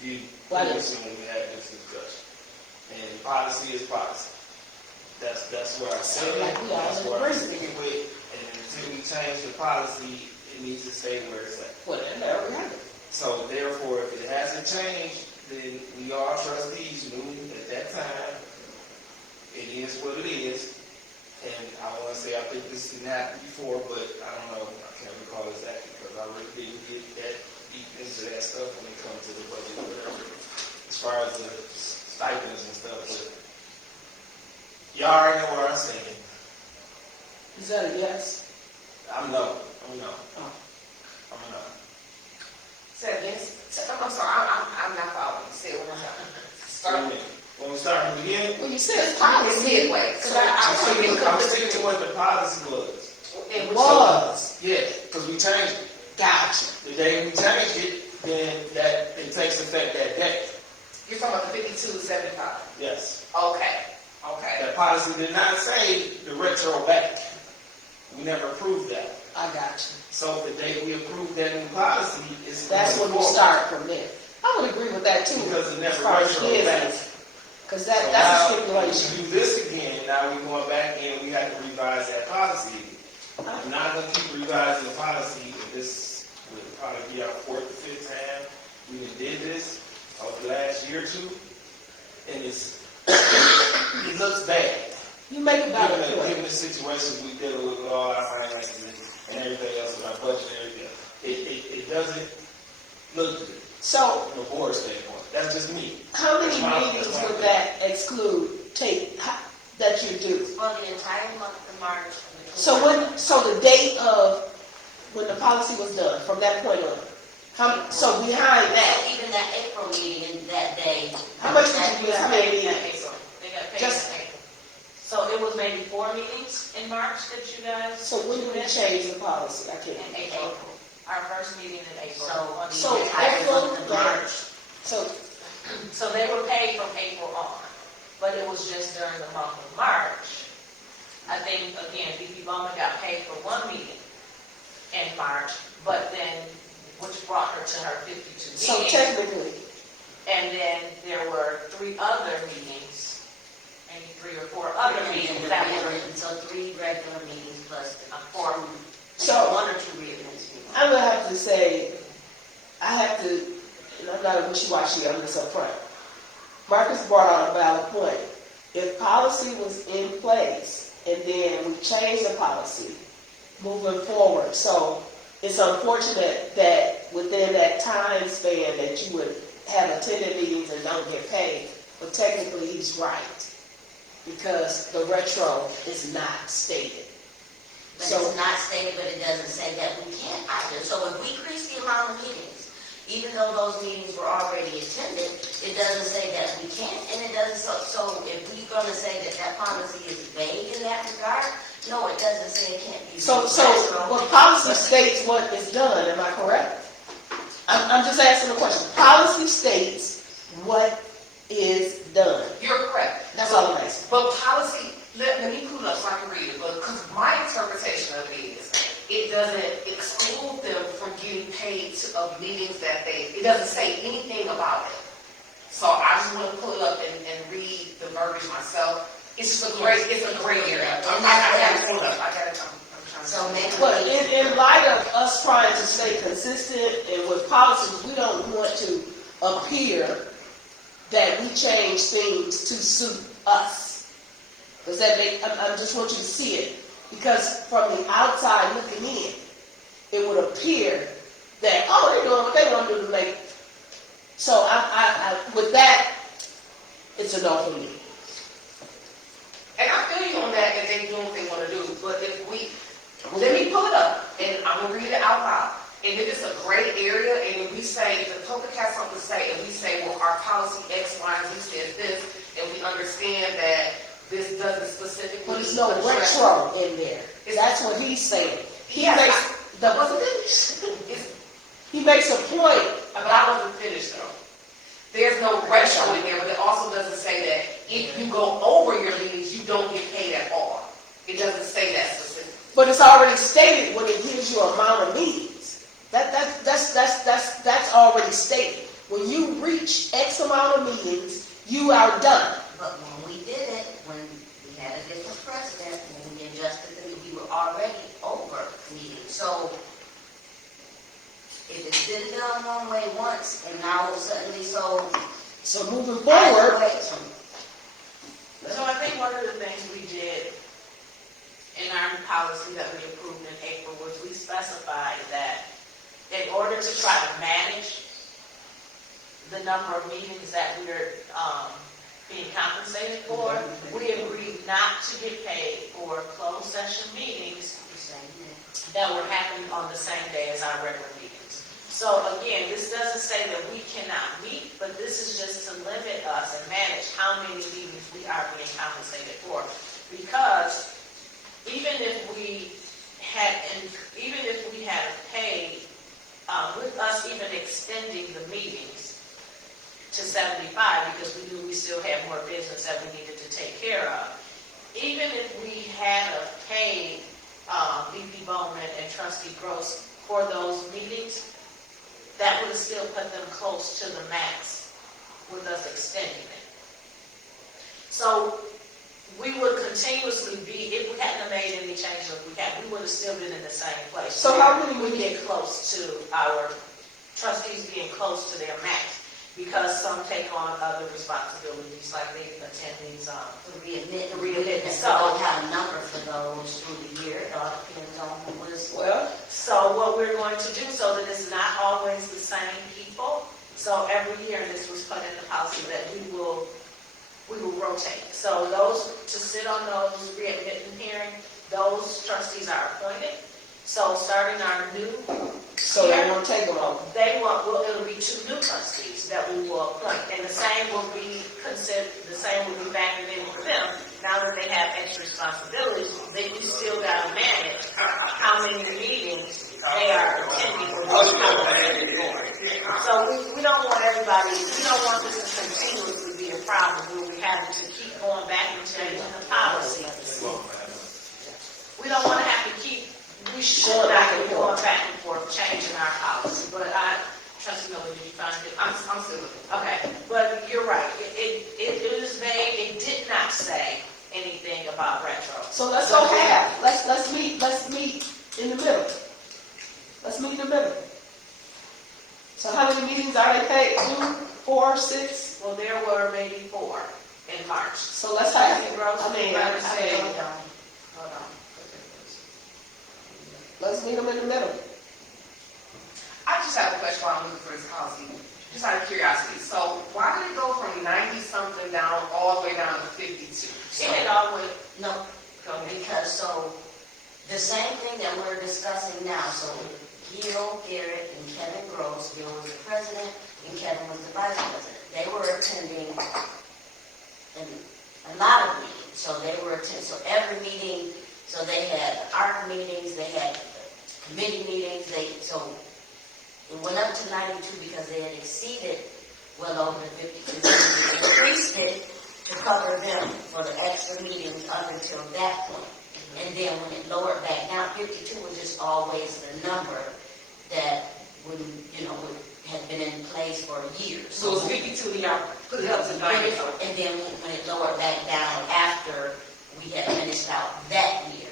view Why when not? we had this discussion. And policy is policy. That's where I said it, Like we all that's where I'm agree. sticking with, and until we change the policy, it needs to stay where it's at. Well, then there we have it. So therefore, if it hasn't changed, then we all trustees knew at that time, it is what it is. And I want to say, I think this didn't happen before, but I don't know, I can't recall exactly, because I really didn't get that deep into that stuff when it comes to the budget or whatever, as far as the stipends and stuff, but y'all already know what I'm saying. Is that a yes? I'm no. Oh. I'm no. say again. I'm sorry, I'm not following. Say it one more time. Start with When we start from the beginning, Well, you said it's midway. Because I'm sticking to what the policy was. it was. Yeah, because we changed it. Gotcha. The day we changed it, then that it takes effect that day. You're talking about the 52-75. Yes. Okay. That policy did not say the retro back. We never approved that. I got you. So the day we approved that new policy is That's when we start from there. I would agree with that too. Because it as never far as retro back. business. Because So that's a now, stipulation. when we do this again, now we're going back and we have to revise that policy again. I'm not going to keep revising the policy. This will probably be our 4th or 5th time we did this over the last year or two. And it looks bad. You make a valid Given point. the situations we deal with all our finances and everything else with our budget and everything, it doesn't look good So, from a board standpoint. That's just me. How many That's my- meetings that's my would opinion. that exclude, that you do? For the entire month of March. So the date of when the policy was done, from that point on, so behind that, Even that April meeting in that day. how much did you use, how many Yeah, meetings? April. They got paid Just- in April. So it was maybe 4 meetings in March that you guys. So when did we change the policy? I can't. In April. Our first meeting in April. on the- So The entire April, month of March. So, So they were paid from April on, but it was just during the month of March. I think, again, BP Bowman got paid for 1 meeting in March, but then, which brought her to her 52 so meetings. technically, And then there were 3 other meetings, maybe 3 or 4 other meetings that were So 3 regular meetings plus for, So- 1 or 2 meetings. I'm gonna have to say, I have to, and I'm not a wishy-washy, I'm just upfront. Marcus brought out a valid point. If policy was in place and then we changed the policy moving forward, so it's unfortunate that within that time span that you would have attended meetings and don't get paid, but technically he's right. Because the retro is not stated. But So- it's not stated, but it doesn't say that we can't either. So if we increase the amount of meetings, even though those meetings were already attended, it doesn't say that we can't, and it doesn't, so if we're gonna say that that policy is vague in that regard, no, it doesn't say it can't be. So, what policy states what is done, am I correct? I'm just asking a question. Policy states what is done. You're correct. That's all I'm asking. But policy, let me pull it up so I can read it, but, because my interpretation of it is, it doesn't exclude them from getting paid of meetings that it doesn't say anything about it. So I just want to pull it up and read the verbiage myself. It's a great area. I got it pulled up, I got it, I'm trying to. So maybe. But in light of us trying to stay consistent and with policies, we don't want to appear that we change things to suit us. Does that make, I just want you to see it. Because from the outside looking in, it would appear that, oh, they're doing what they want to do to make. So with that, it's a no for me. And I feel you on that, if they doing what they want to do, but if let me pull it up, and I'm gonna read it out loud. And if it's a gray area, and if we say, if the public has something to say, and we say, well, our policy X, Y, and Z says this, and we understand that this doesn't specifically. But there's no address- retro in there. That's what he's saying. He Yes, makes, I wasn't finished. he makes a point. But I wasn't finished though. There's no retro in there, but it also doesn't say that if you go over your meetings, you don't get paid at all. It doesn't say that specifically. But it's already stated when it gives you amount of meetings. That's already stated. When you reach X amount of meetings, you are done. But when we did it, when we had a different precedent, when we adjusted them, we were already over meetings. So if it's been done one way once, and now suddenly, so. So moving forward, so I think one of the things we did in our policy that we approved in April was we specified that in order to try to manage the number of meetings that we're being compensated for, we agreed not to get paid for closed session meetings that were happening on the same day as our regular meetings. So again, this doesn't say that we cannot meet, but this is just to limit us and manage how many meetings we are being compensated for. Because even if we had paid, with us even extending the meetings to 75, because we knew we still had more business that we needed to take care of. Even if we had paid VP Bowman and Trustee Gross for those meetings, that would have still put them close to the max with us extending it. So we would continuously be, if we hadn't made any changes, we would have still been in the same place. So how many we would get close to our trustees being close to their max, because some take on other responsibilities, like they attend these, Readmit, so don't have a number for those through the year, it all depends on who was. well, So what we're going to do, so that it's not always the same people, So every year, this was put in the policy that we will rotate. So those, to sit on those readmission hearing, those trustees are appointed. So starting our new So they won't take them over. it'll be 2 new trustees that we will appoint, and the same will be considered, the same will be factored in for them. Now that they have extra responsibilities, they still gotta manage how many meetings they are attending for those company board. So we don't want everybody, we don't want this to continuously be a problem where we have to keep going back and changing the policy. We don't wanna have to we should not be going back and forth changing our policy, but Trustee Miller, did you find it? I'm still looking. Okay, but you're right. It is vague. It did not say anything about retro. So let's go half. Let's meet in the middle. Let's meet in the middle. So how many meetings are they paid? 2, 4, 6? Well, there were maybe 4 in March. So let's have, Hold on. let's meet them in the middle. I just have a question while I'm looking for this policy, just out of curiosity. So why did it go from 90-something down all the way down to 52? It always, No, because so, the same thing that we're discussing now, so Gil, Garrett, and Kevin Gross, Gil was the president, and Kevin was the vice president. They were attending a lot of meetings, so they were attending, so every meeting, so they had ARC meetings, they had committee meetings, so it went up to 92 because they had exceeded well over the 52. They increased it to cover them for the extra meetings up until that point. And then when it lowered back down, 52 was just always the number that would had been in place for years. So it was 52, and y'all put it up to 90. And then when it lowered back down after we had finished out that year.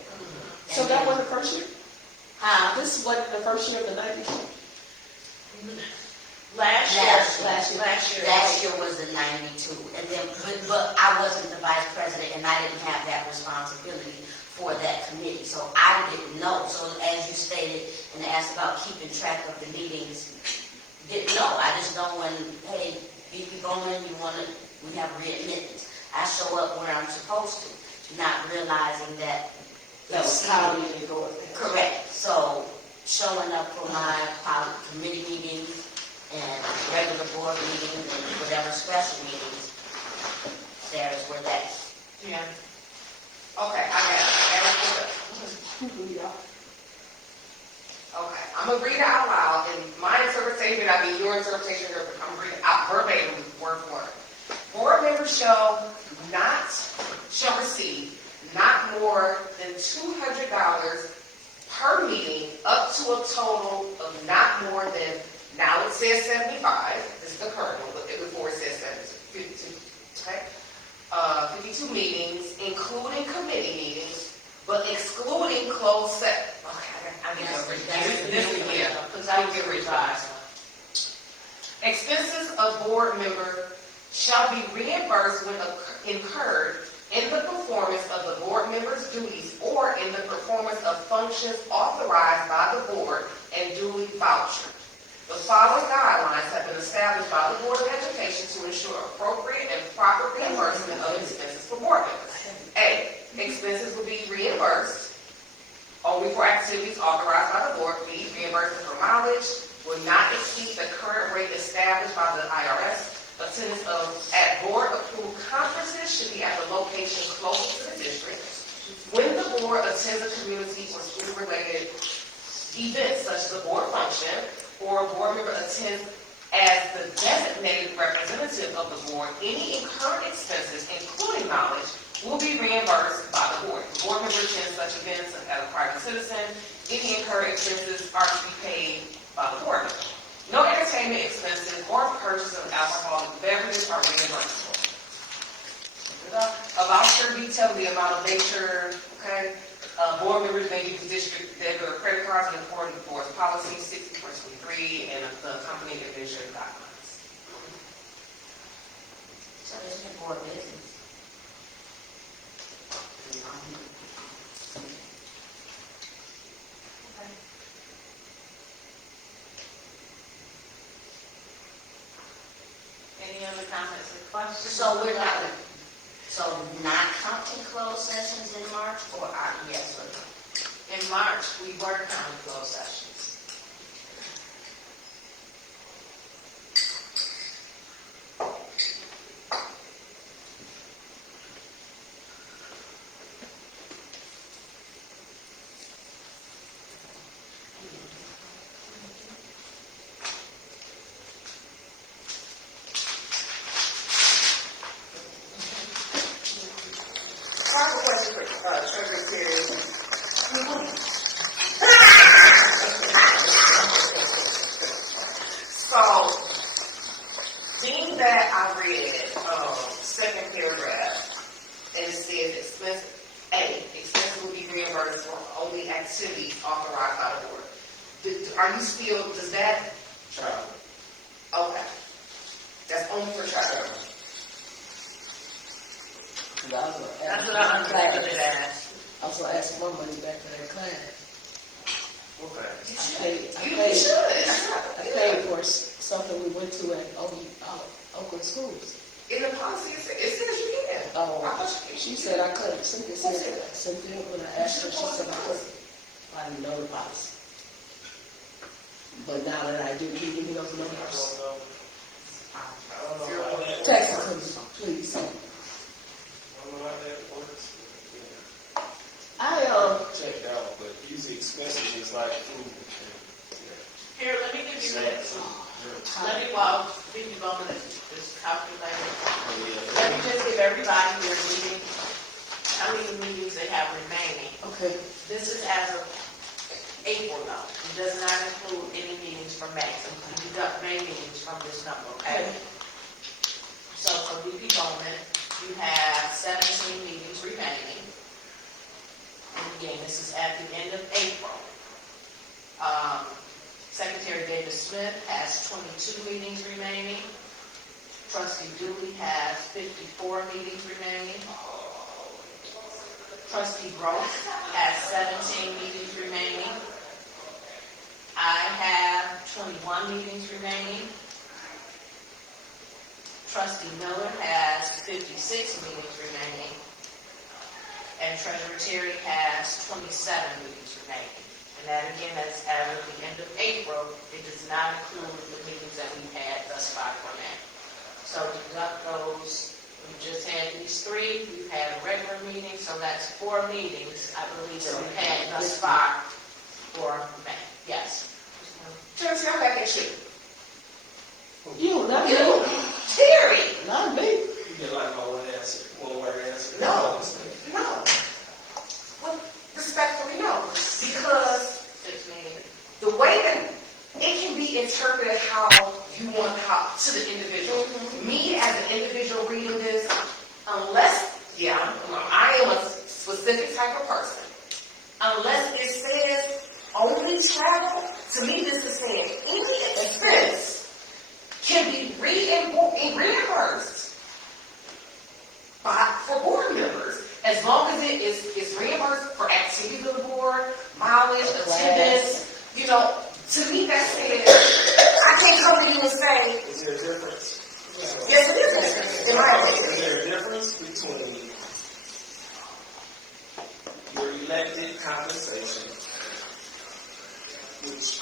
So And that then- was the first year? This wasn't the first year of the 90s? Last year was the 92, and then, but I wasn't the vice president, and I didn't have that responsibility for that committee, so I didn't know. So as you stated and asked about keeping track of the meetings, didn't know. I just know when, hey, you going, we have readmittance. I show up where I'm supposed to, not realizing that. That was how we did go. Correct. So showing up for my committee meetings and regular board meetings and whatever special meetings, there is where that. Yeah. Okay, I got it. Okay, I'm gonna read it out loud, and my interpretation, I mean your interpretation, I'm gonna read it out verbatim, word for word. Board members shall receive not more than $200 per meeting, up to a total of not more than, now it says 75, this is the current one, but before it says 52, okay? 52 meetings, including committee meetings, but excluding closed session. Okay, I need to read this, because I get revised. Expenses of board member shall be reimbursed when incurred in the performance of the board member's duties or in the performance of functions authorized by the board and duly vouchered. The following guidelines have been established by the Board of Education to ensure appropriate and proper reimbursement of expenses for board members. A, expenses will be reimbursed only for activities authorized by the board. B, reimbursement for mileage will not exceed the current rate established by the IRS. Attendance at board-approved conferences should be at the location closest to the district. When the board attends a community or school-related event such as a board function, or a board member attends as the designated representative of the board, any incurred expenses, including mileage, will be reimbursed by the board. The board member attends such events as a private citizen. Any incurred expenses are to be paid by the board member. No entertainment expenses or purchase of alcoholic beverages are reimbursable. A voucher detail the amount of nature, okay? Board members may use district debit or credit cards in accordance with board's policy 60.23 and the company administrative guidelines. So there's the board business. questions? So we're not, so not counting closed sessions in March, or yes or no? In March, we were counting closed sessions. I have a question for Treasurer Terry. So, being that I read second paragraph and it says expenses will be reimbursed for only activities authorized by the board. Are you still? Does that? Travel. Okay. That's only for travel. That's what I'm glad that I was gonna ask my money back for that class. Okay. You should. I paid for something we went to at Oakland Schools. In the policy, it says you can. Oh, I thought you she said I couldn't. Cynthia when I asked her, she said I couldn't. I didn't know the policy. But now that I do, can you give me those numbers? I don't know how that Text works. them, please. I don't know how that works. I Checked out, but usually expenses is like food. Here, let me give you Snacks. let me give you going to this calculator. Oh, yeah. Let me just give everybody their meeting, how many meetings they have remaining. okay. This is as of April though. It does not include any meetings from May. So we deduct May meetings from this number, okay? So for VP Bowman, you have 17 meetings remaining. And again, this is at the end of April. Secretary David Smith has 22 meetings remaining. Trustee Dooley has 54 meetings remaining. Trustee Gross has 17 meetings remaining. I have 21 meetings remaining. Trustee Miller has 56 meetings remaining. And Treasurer Terry has 27 meetings remaining. And that again, is as of the end of April. It does not include the meetings that we've had thus far for May. So deduct those. We just had these three. We've had a regular meeting, so that's 4 meetings, I believe, that we've had thus far for May. Yes. Chelsea, I'm back at you. You, not me. You, Terry. Not me. You get like my one answer, one word answer. No. Well, respectfully, no. Because 6 meetings. the way that it can be interpreted how you want to talk to the individual. Me as an individual reading this, unless, I am a specific type of person. Unless it says only travel, to me this is saying any expense can be reimbursed for board members as long as it is reimbursed for activities of the board, mileage, attendance, to me that's saying, I can't come to you and say, Is there a difference? yes it is, in my opinion. Is there a difference between your elected compensation, which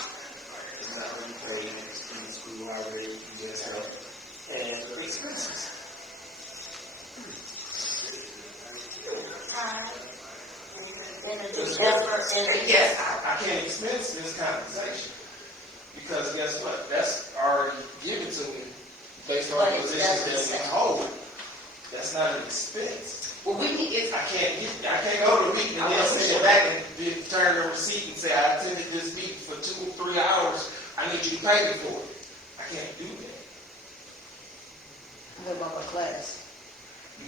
is not really paid in the school already, you just help, and expenses? Yes, I can't expense this compensation, because guess what? That's already given to me based on the positions that we hold. That's not an expense. well, we need, I can't go to the meeting and then send it back and turn the receipt and say, I attended this meeting for 2 or 3 hours, I need you to pay me for it. I can't do that. What about my class?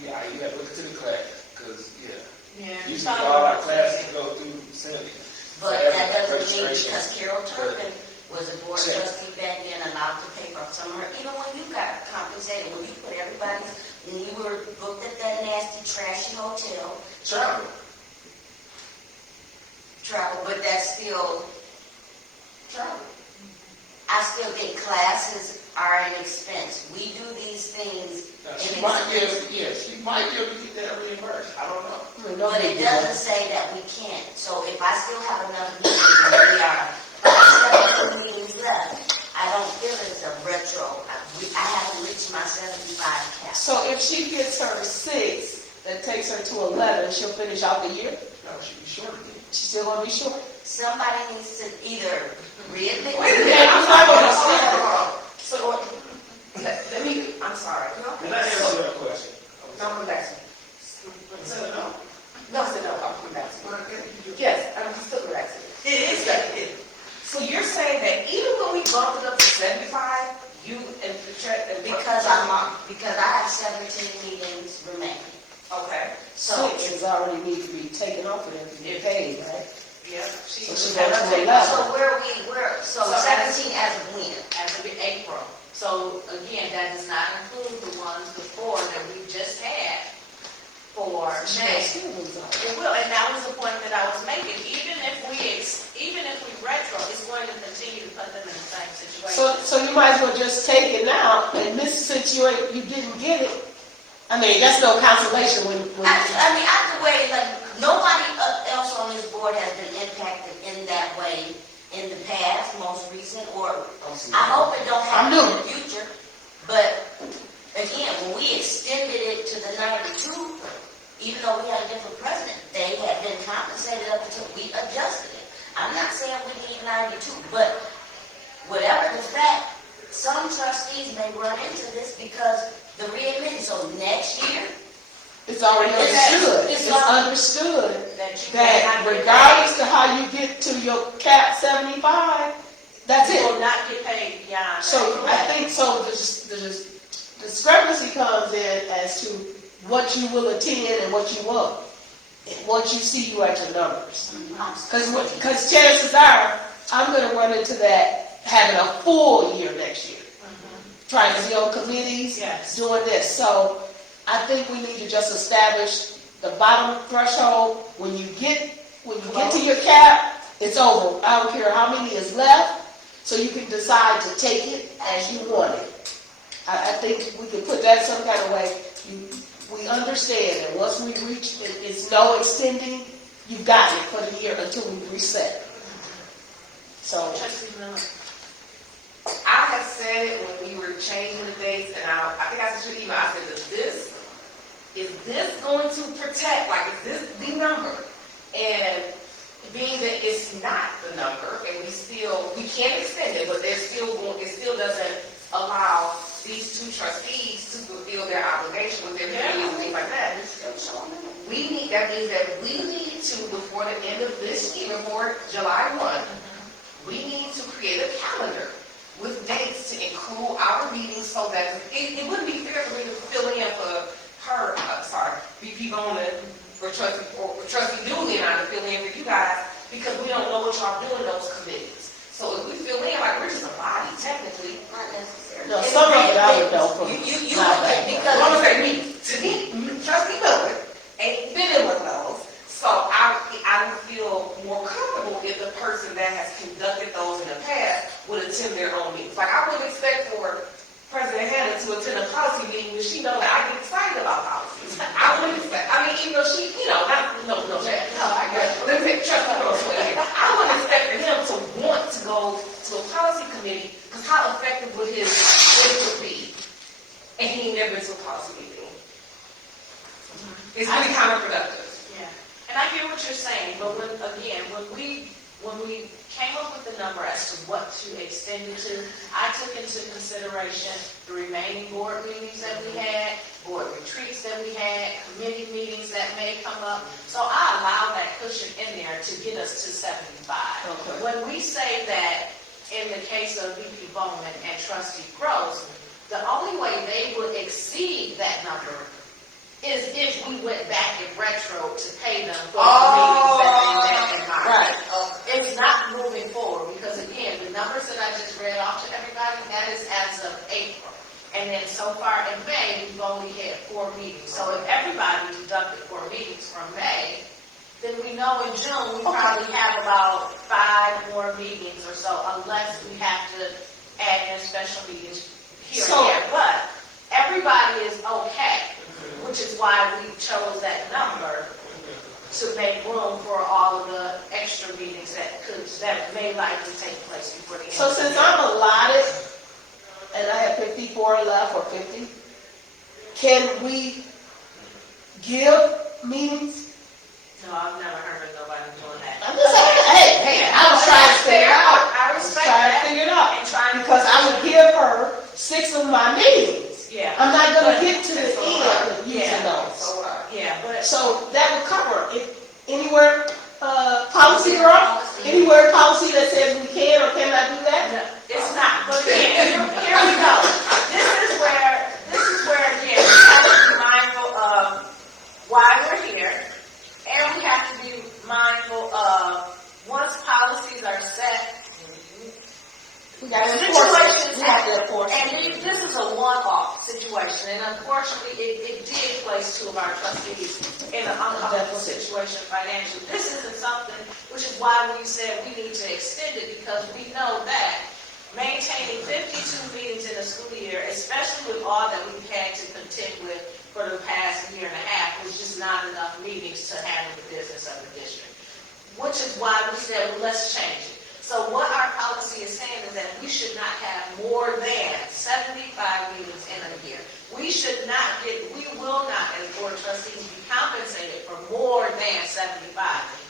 Yeah, you have to look to the class, because, Yeah. usually all our classes go through Cindy. But that doesn't mean, Registration. because Carol Turpin was a board trustee back then, allowed to pay for some of her, even when you got compensated, when you put everybody's, when you were booked at that nasty, trashy hotel, Travel. travel, but that's still, travel. I still think classes, are an expense. We do these things She in might expense. she might be able to get that reimbursed. I don't know. I mean, don't But get it me doesn't wrong. say that we can't. So if I still have enough meetings, and we are about 17 meetings left, I don't feel it's a retro. I haven't reached my 75 cap. So if she gets her 6, that takes her to 11, she'll finish out the year? No, she'd be short again. She's still gonna be short? Somebody needs to either readmit. Yeah, I'm not gonna say So, let me, I'm sorry. Can I answer that question? No, come back to me. So, no. No, I said no, I'll come back to you. Yes, I'm still coming back to you. It is. So you're saying that even when we bumped it up to 75, you and Because I have 17 meetings remaining. Okay. So 6 is already need to be taken off of them to get paid, right? Yeah. So she goes to 11. So so So 17 as of when? as of April. So again, that does not include the ones before that we just had for May. It will, and that was the point that I was making. Even if we retro, it's going to continue to put them in the same situation. So you might as well just take it now, and this, since you didn't get it, I mean, that's no consolation when I mean, either way, like, nobody else on this board has been impacted in that way in the past, most recent, or I hope it don't happen in the future. But again, when we extended it to the 92, even though we had a different president, they had been compensated up until we adjusted it. I'm not saying we need 92, but whatever the fact, some trustees may run into this because the readmitting. So next year, it's already understood. It's It's understood That you that cannot get regardless to how you get to your cap 75, that's paid. You will it. not get paid beyond that. So I think so the discrepancy comes in as to what you will attend and what you won't. And what you see you at your numbers. Because chances are, I'm going to run into that having a full year next year. Trying to be on committees, Yes. doing this. So I think we need to just establish the bottom threshold. When you get to your cap, it's over. I don't care how many is left, so you can decide to take it as you want it. I think we can put that some kind of way. We understand that once we reach, it's no extending, you got it for the year until we reset. So, Trustee Miller. I have said it when we were changing the dates, and I think I sent you an email. I said, is this going to protect, like, is this the number? And being that it's not the number, and we can't extend it, but it still doesn't allow these two trustees to fulfill their obligation with their committees and things like that. That means that we need to, before the end of this year, before July 1, we need to create a calendar with dates to include our meetings so that it wouldn't be fair for me to fill in for her, VP Bowman, or Trustee Dooley and I to fill in for you guys because we don't know what y'all do in those committees. So if we fill in, like, we're just a body, technically. not necessarily. no, some of it I would know from. You not would that. get, Well, I'm because gonna say me, to me, Trustee Miller ain't been in one of those. So I would feel more comfortable if the person that has conducted those in the past would attend their own meetings. Like, I wouldn't expect for President Hannah to attend a policy meeting when she knows that I get excited about policies. I wouldn't expect, I mean, even though she, no, I guess, let me say, Trustee Miller, I wouldn't expect for him to want to go to a policy committee, because how effective would his would be? And he ain't never been to a policy meeting. It's really counterproductive. Yeah, and I hear what you're saying, but when we came up with the number as to what to extend it to, I took into consideration the remaining board meetings that we had, board retreats that we had, committee meetings that may come up. So I allowed that cushion in there to get us to 75. Okay. When we say that in the case of VP Bowman and Trustee Gross, the only way they would exceed that number is if we went back in retro to pay them for the meetings that they had in mind. Right. It's not moving forward, because again, the numbers that I just read off to everybody, that is as of April. And then so far in May, we've only had 4 meetings. So if everybody deducted 4 meetings from May, then we know in June, we probably have about 5 more meetings or so, unless we have to add in special meetings here So- and there, but everybody is okay, which is why we chose that number to make room for all of the extra meetings that may likely take place before the end. So of the since year. I'm allotted, and I have 54 left or 50, can we give meetings? No, I've never heard of nobody doing that. I'm just saying, hey, I was trying to figure it out. I I was respect trying to that. figure it out. And trying to- Because I would give her 6 of my meetings. Yeah. I'm not gonna But- get to the end using Yeah. those. Yeah, but. So that would cover it. Anywhere, policy girl, anywhere policy that says we can or cannot do that? No, it's not, but again, here we go. This is where, again, we have to be mindful of why we're here, and we have to be mindful of, once policies are set, We got to enforce it. situations We have to happen. enforce And it. this is a one-off situation, and unfortunately, it did place 2 of our trustees in an uncomfortable situation financially. This isn't something, which is why we said we need to extend it, because we know that maintaining 52 meetings in a school year, especially with all that we've had to contend with for the past year and a half, was just not enough meetings to handle the business of the district. Which is why we said, well, let's change it. So what our policy is saying is that we should not have more than 75 meetings in a year. We will not, as board of trustees, be compensated for more than 75.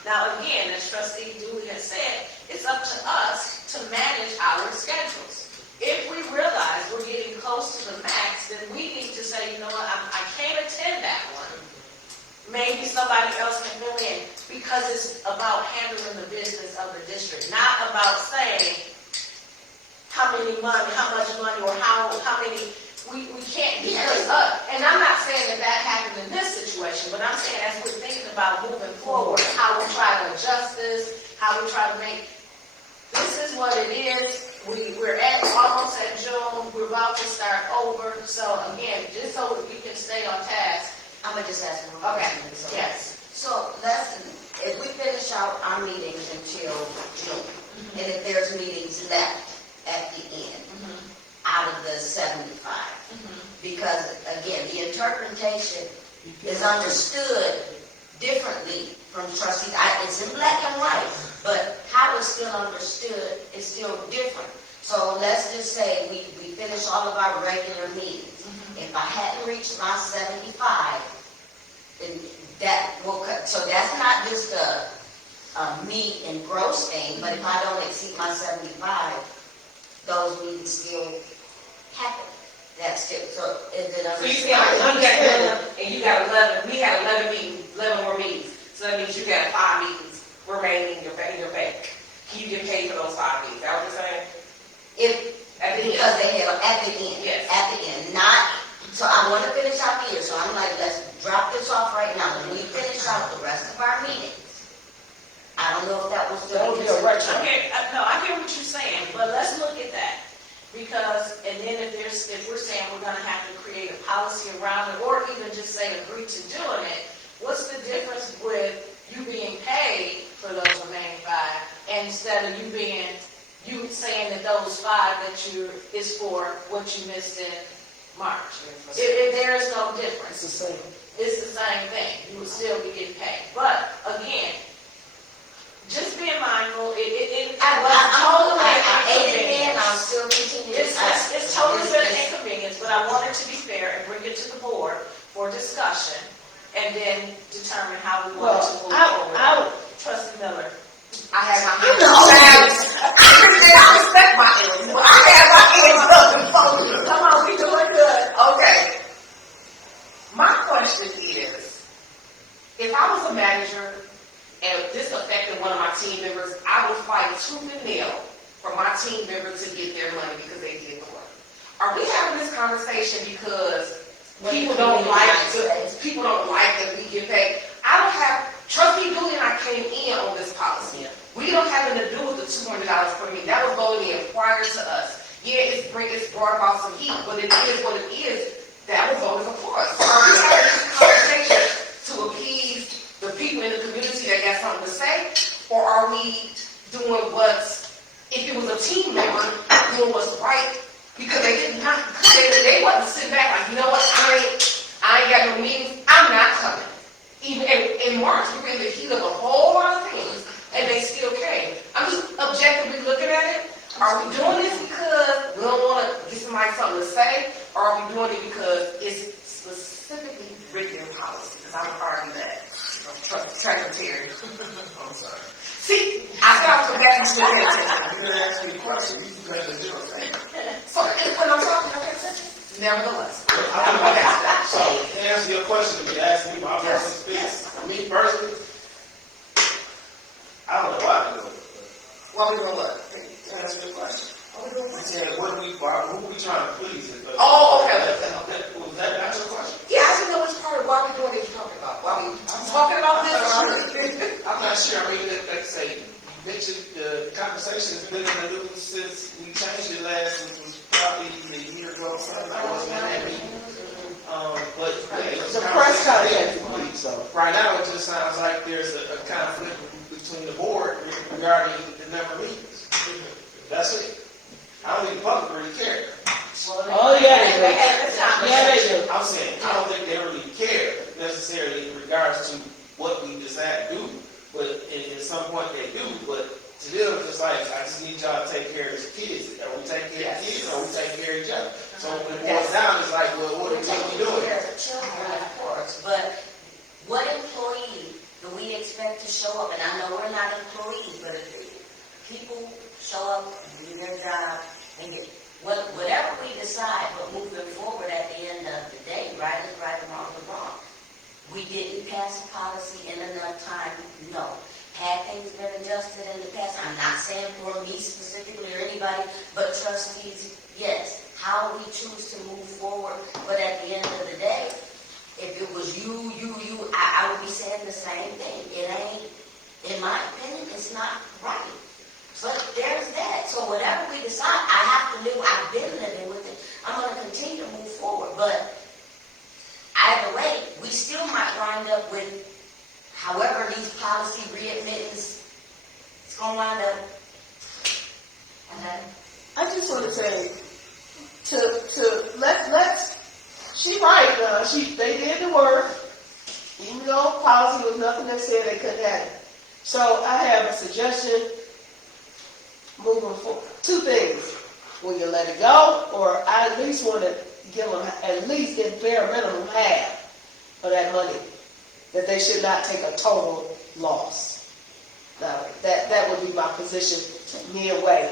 Now, again, as trustee Dooley has said, it's up to us to manage our schedules. If we realize we're getting close to the max, then we need to say, you know what, I can't attend that one. Maybe somebody else can fill in, because it's about handling the business of the district, not about saying how much money, or how many, we can't, because, and I'm not saying that happened in this situation, but I'm saying as we're thinking about moving forward, how we try to adjust this, how we try to make, this is what it is, we're almost at June, we're about to start over, so again, just so we can stay on task. I'm gonna just ask one Okay, question. So- yes. So if we finish out our meetings until June, and if there's meetings left at the end, out of the 75, because again, the interpretation is understood differently from trustees. It's in black and white, but how it's still understood is still different. So let's just say we finish all of our regular meetings. If I hadn't reached my 75, then that will cut. So that's not just a meat and gross thing, but if I don't exceed my 75, those meetings still happen. That's still, so is it So you understood? got 11, and you got 11, we had 11 meetings, 11 more meetings. So that means you got 5 meetings remaining in your bank. Can you get paid for those 5 meetings? Is that what you're saying? Because they have, at the end. Yes. At the end, not, so I want to finish out the year, so I'm like, let's drop this off right now. When we finish out the rest of our meetings, I don't know if that was That would be a the retro. Okay, no, I get what you're saying, but let's look at that. Because, and then if we're saying we're gonna have to create a policy around it, or even just say agree to doing it, what's the difference with you being paid for those remaining 5, and instead of you saying that those 5 that is for what you missed in March? There is no difference. It's the same. It's the same thing. You would still be getting paid. But again, just being mindful, it was totally I an ate it in, inconvenience. I'll still continue. It's totally been an inconvenience, but I wanted to be fair and bring it to the board for discussion, and then determine how we want to move forward. Trustee Miller. I had my I'm the only I respect my age, but I had my hands up before. Come on, we doing good. Okay. My question is, if I was a manager and this affected one of my team members, I would fight tooth and nail for my team members to get their money because they did the work. Are we having this conversation because people don't like that we get paid? I don't have, Trustee Dooley and I came in on this policy. We don't have anything to do with the $200 per meeting. That was voted in prior to us. Yeah, it's brought about some heat, but it is what it is. That was voted before us. So are we having this conversation to appease the people in the community that got something to say? Or are we doing if it was a team member, doing what's right Because they didn't, they wasn't sitting back like, you know what, I ain't got no meetings, I'm not coming. Even in March, we were in the heat of a whole lot of things, and they still came. I'm just objectively looking at it. Are we doing this because we don't want to get somebody something to say, or are we doing it because it's specifically written in policy? Because I'm arguing that. Secretary. I'm sorry. See, I got to go back and look at it. You didn't ask me a question. You just made a joke. So when I'm talking, okay, nevertheless. So, to answer your question, you asked me my personal experience. Me personally, I don't know why we do it. Why we doing what? To answer your question. I said, who are we trying to please? Oh, okay. Was that not your question? Yeah, I didn't know which part of why we doing what you're talking about. Why we talking about this? I'm not sure. I mean, like I say, you mentioned the conversation has been in the news since we changed it last, which was probably a year ago or something. I wasn't in that meeting. But yeah, The press contact. So right now, it just sounds like there's a conflict between the board regarding the number of meetings. That's it. I don't think the public really care. Oh, yeah, they do. Yeah, they do. I'm saying, I don't think they really care necessarily in regards to what we decide to do, but at some point they do, but to them, it's like, I just need y'all to take care of the kids. Are we taking care of the kids, or are we taking care of each other? So when it boils down, it's like, well, what are we doing? Children, of course, but what employee do we expect to show up? And I know we're not employees, but if people show up and do their job and get whatever we decide, but moving forward at the end of the day, right is right and wrong is wrong. We didn't pass a policy in enough time, no. Had things been adjusted in the past, I'm not saying for me specifically or anybody, but trustees, yes. How we choose to move forward, but at the end of the day, if it was you, I would be saying the same thing. It ain't, in my opinion, it's not right. But there's that. So whatever we decide, I have to live, I've been living with it. I'm going to continue to move forward. But either way, we still might wind up with, however these policy readmittance, it's going to wind up. Okay. I just want to say, let's, she right, they did the work, even though policy was nothing that said they couldn't have it. So I have a suggestion, moving forward, two things. Will you let it go, or I at least want to give them, at least get bare minimum half of that money, that they should not take a total loss. Now, that would be my position, me away.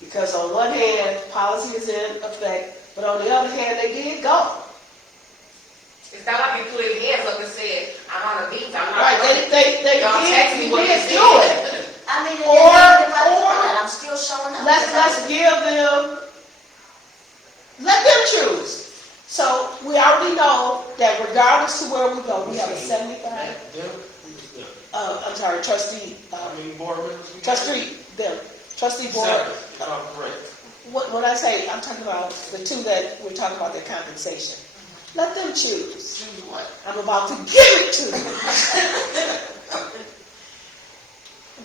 Because on one hand, policy is in effect, but on the other hand, they did go. It's not like you put your hands up and said, I'm on a beat, I'm not. Right, they Y'all text me what you did said. do it. I mean, Or I'm still showing up. let's give them, let them choose. So we already know that regardless to where we go, we have a 75. I'm sorry, trustee. Board members? Trustee board. Correct. When I say, I'm talking about the two that we're talking about their compensation. Let them choose. Choose what? I'm about to give it to them.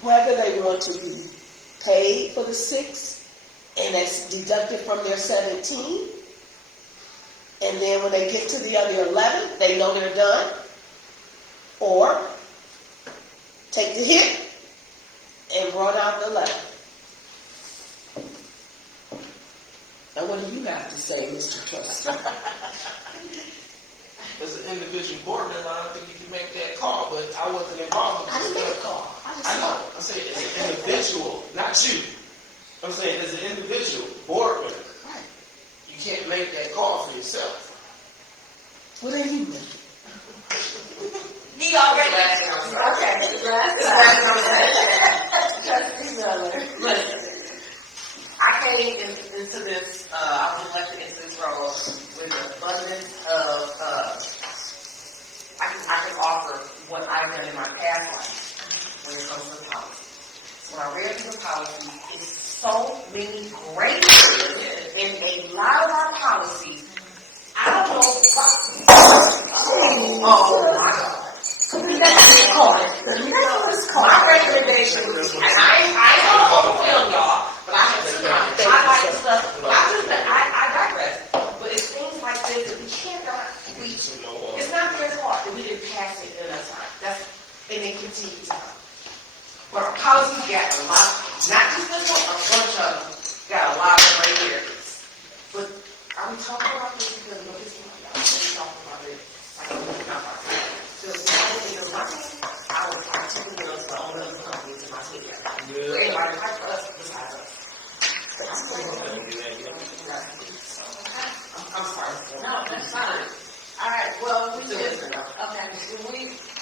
Whether they want to be paid for the 6, and that's deducted from their 17, and then when they get to the other 11, they know they're done, or take the hit and run out the 11. Now, what do you have to say, Mr. Trustee? As an individual board member, I don't think you can make that call, but I wasn't involved in I didn't this. make a call. I know. I'm saying as an individual, not you. I'm saying as an individual board member, Right. you can't make that call for yourself. What do you mean? He already. I came into this, I was elected into this role with an abundance of, I can offer what I've done in my past life when it comes to policy. So when I read through the policy, it's so many great things in a lot of our policies. I don't know oh my God. My recommendation would be, and I don't overwhelm y'all, but I have to highlight stuff. But I I'm sorry. No, that's fine. All right, well, we could, okay,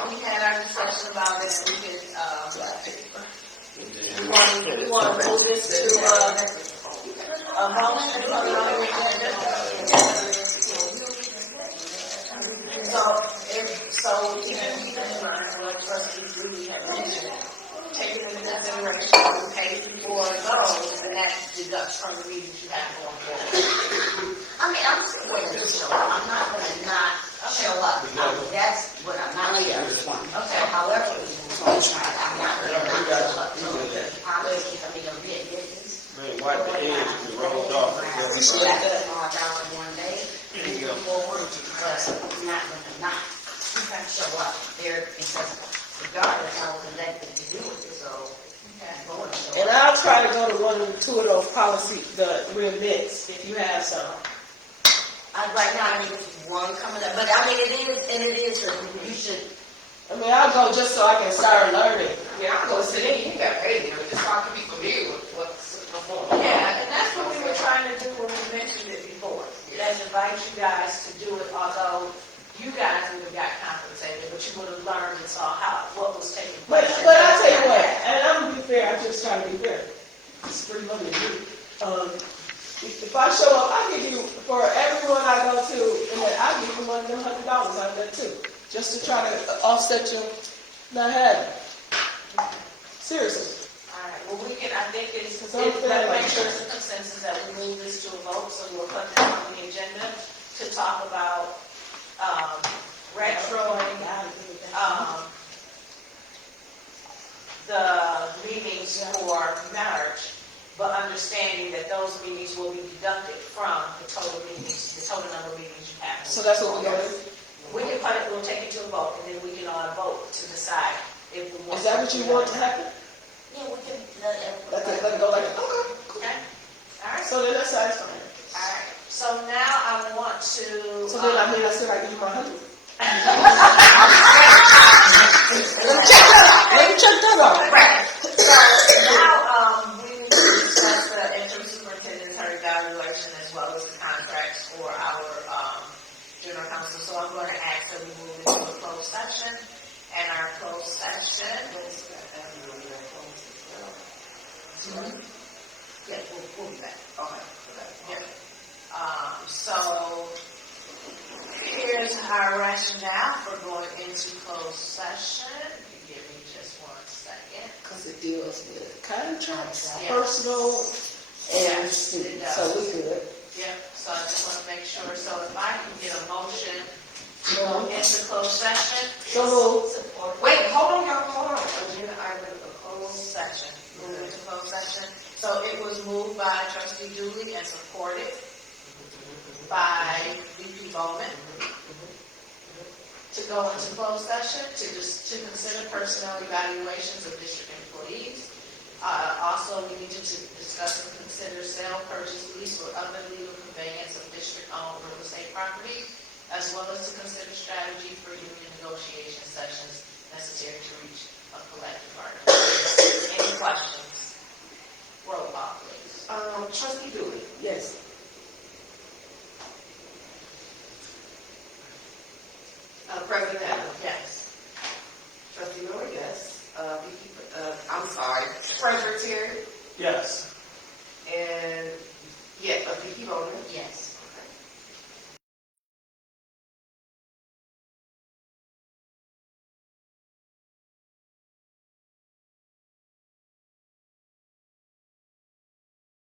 we had our discussion about it, we could, we want to move this to, a motion to put it on the agenda. So if you determine what trustees really have mentioned, taking into consideration what we paid before those, and that deducts from the meetings you have going forward. I mean, I'm still going to show up. I'm not going to not show up. That's what I'm not doing. Okay, however, I'm not going to not show up. So, I'm going to keep, I mean, a written business. Man, wipe the edge and roll off. We should have done it all down in one day. Move forward, but I'm not going to not show up there because regardless, I was elected to do it, so. I'm going to show And up. I'll try to go to one of the two of those policy, the remits, if you have some. Right now, I mean, there's one coming up, but I mean, it is, you should. I mean, I'll go just so I can start learning. Yeah, I'm going to sit in, you got paid there, just so I can be familiar with what's going on. Yeah, and that's what we were trying to do when we mentioned it before. Let's invite you guys to do it, although you guys would have got compensated, but you would have learned and saw what was taking But place. I'll tell you what, and I'm gonna be fair, I'm just trying to be fair. It's free money to me. If I show up, I give you, for everyone I go to, and then I give you one of them $100 out of that too, just to try to offset your not having. Seriously. All right, well, we can, I think it's, Because I'm feeling let's like- make sure it's a consensus that we move this to a vote, so we'll put that on the agenda to talk about, retroing, the meetings for March, but understanding that those meetings will be deducted from the total meetings, the total number of meetings you have. So that's what we're gonna do? We can put it, we'll take it to a vote, and then we can vote to decide if we want. Is that what you want to happen? Yeah, we can let Let it go like, okay, cool. Okay, all right, So then that's satisfying. all right. So now I want to. So then I mean, I said I give you my 100. Let me check that out. Right. So now, we need to discuss the interim superintendent's her evaluation as well as the contracts for our, general counsel. So I'm going to ask that we move into a closed session, and our closed session is. Yeah, we'll be back. Okay. Yeah. So here's our rationale for going into closed session. If you give me just 1 second. Because it deals with contracts, Yeah. personal, and Yes, student. it does. So we good. Yep, so I just want to make sure, so if I can get a motion to go into closed session. So moved. Wait, hold on, y'all, hold on. Agenda item, a closed Session, move into closed session. So it was moved by trustee Dooley and supported by VP Bowman to go into closed session to consider personnel evaluations of district employees. Also, we need to discuss and consider sale, purchase, lease, or other legal conveyance of district-owned real estate property, as well as to consider strategy for union negotiation sessions necessary to reach a collective bargaining. Any questions? Roll call, please. Trustee Dooley. Yes. President Adams. Yes. Trustee Miller, yes. I'm sorry. Treasurer Terry. Yes. And, yeah, VP Bowman. Yes.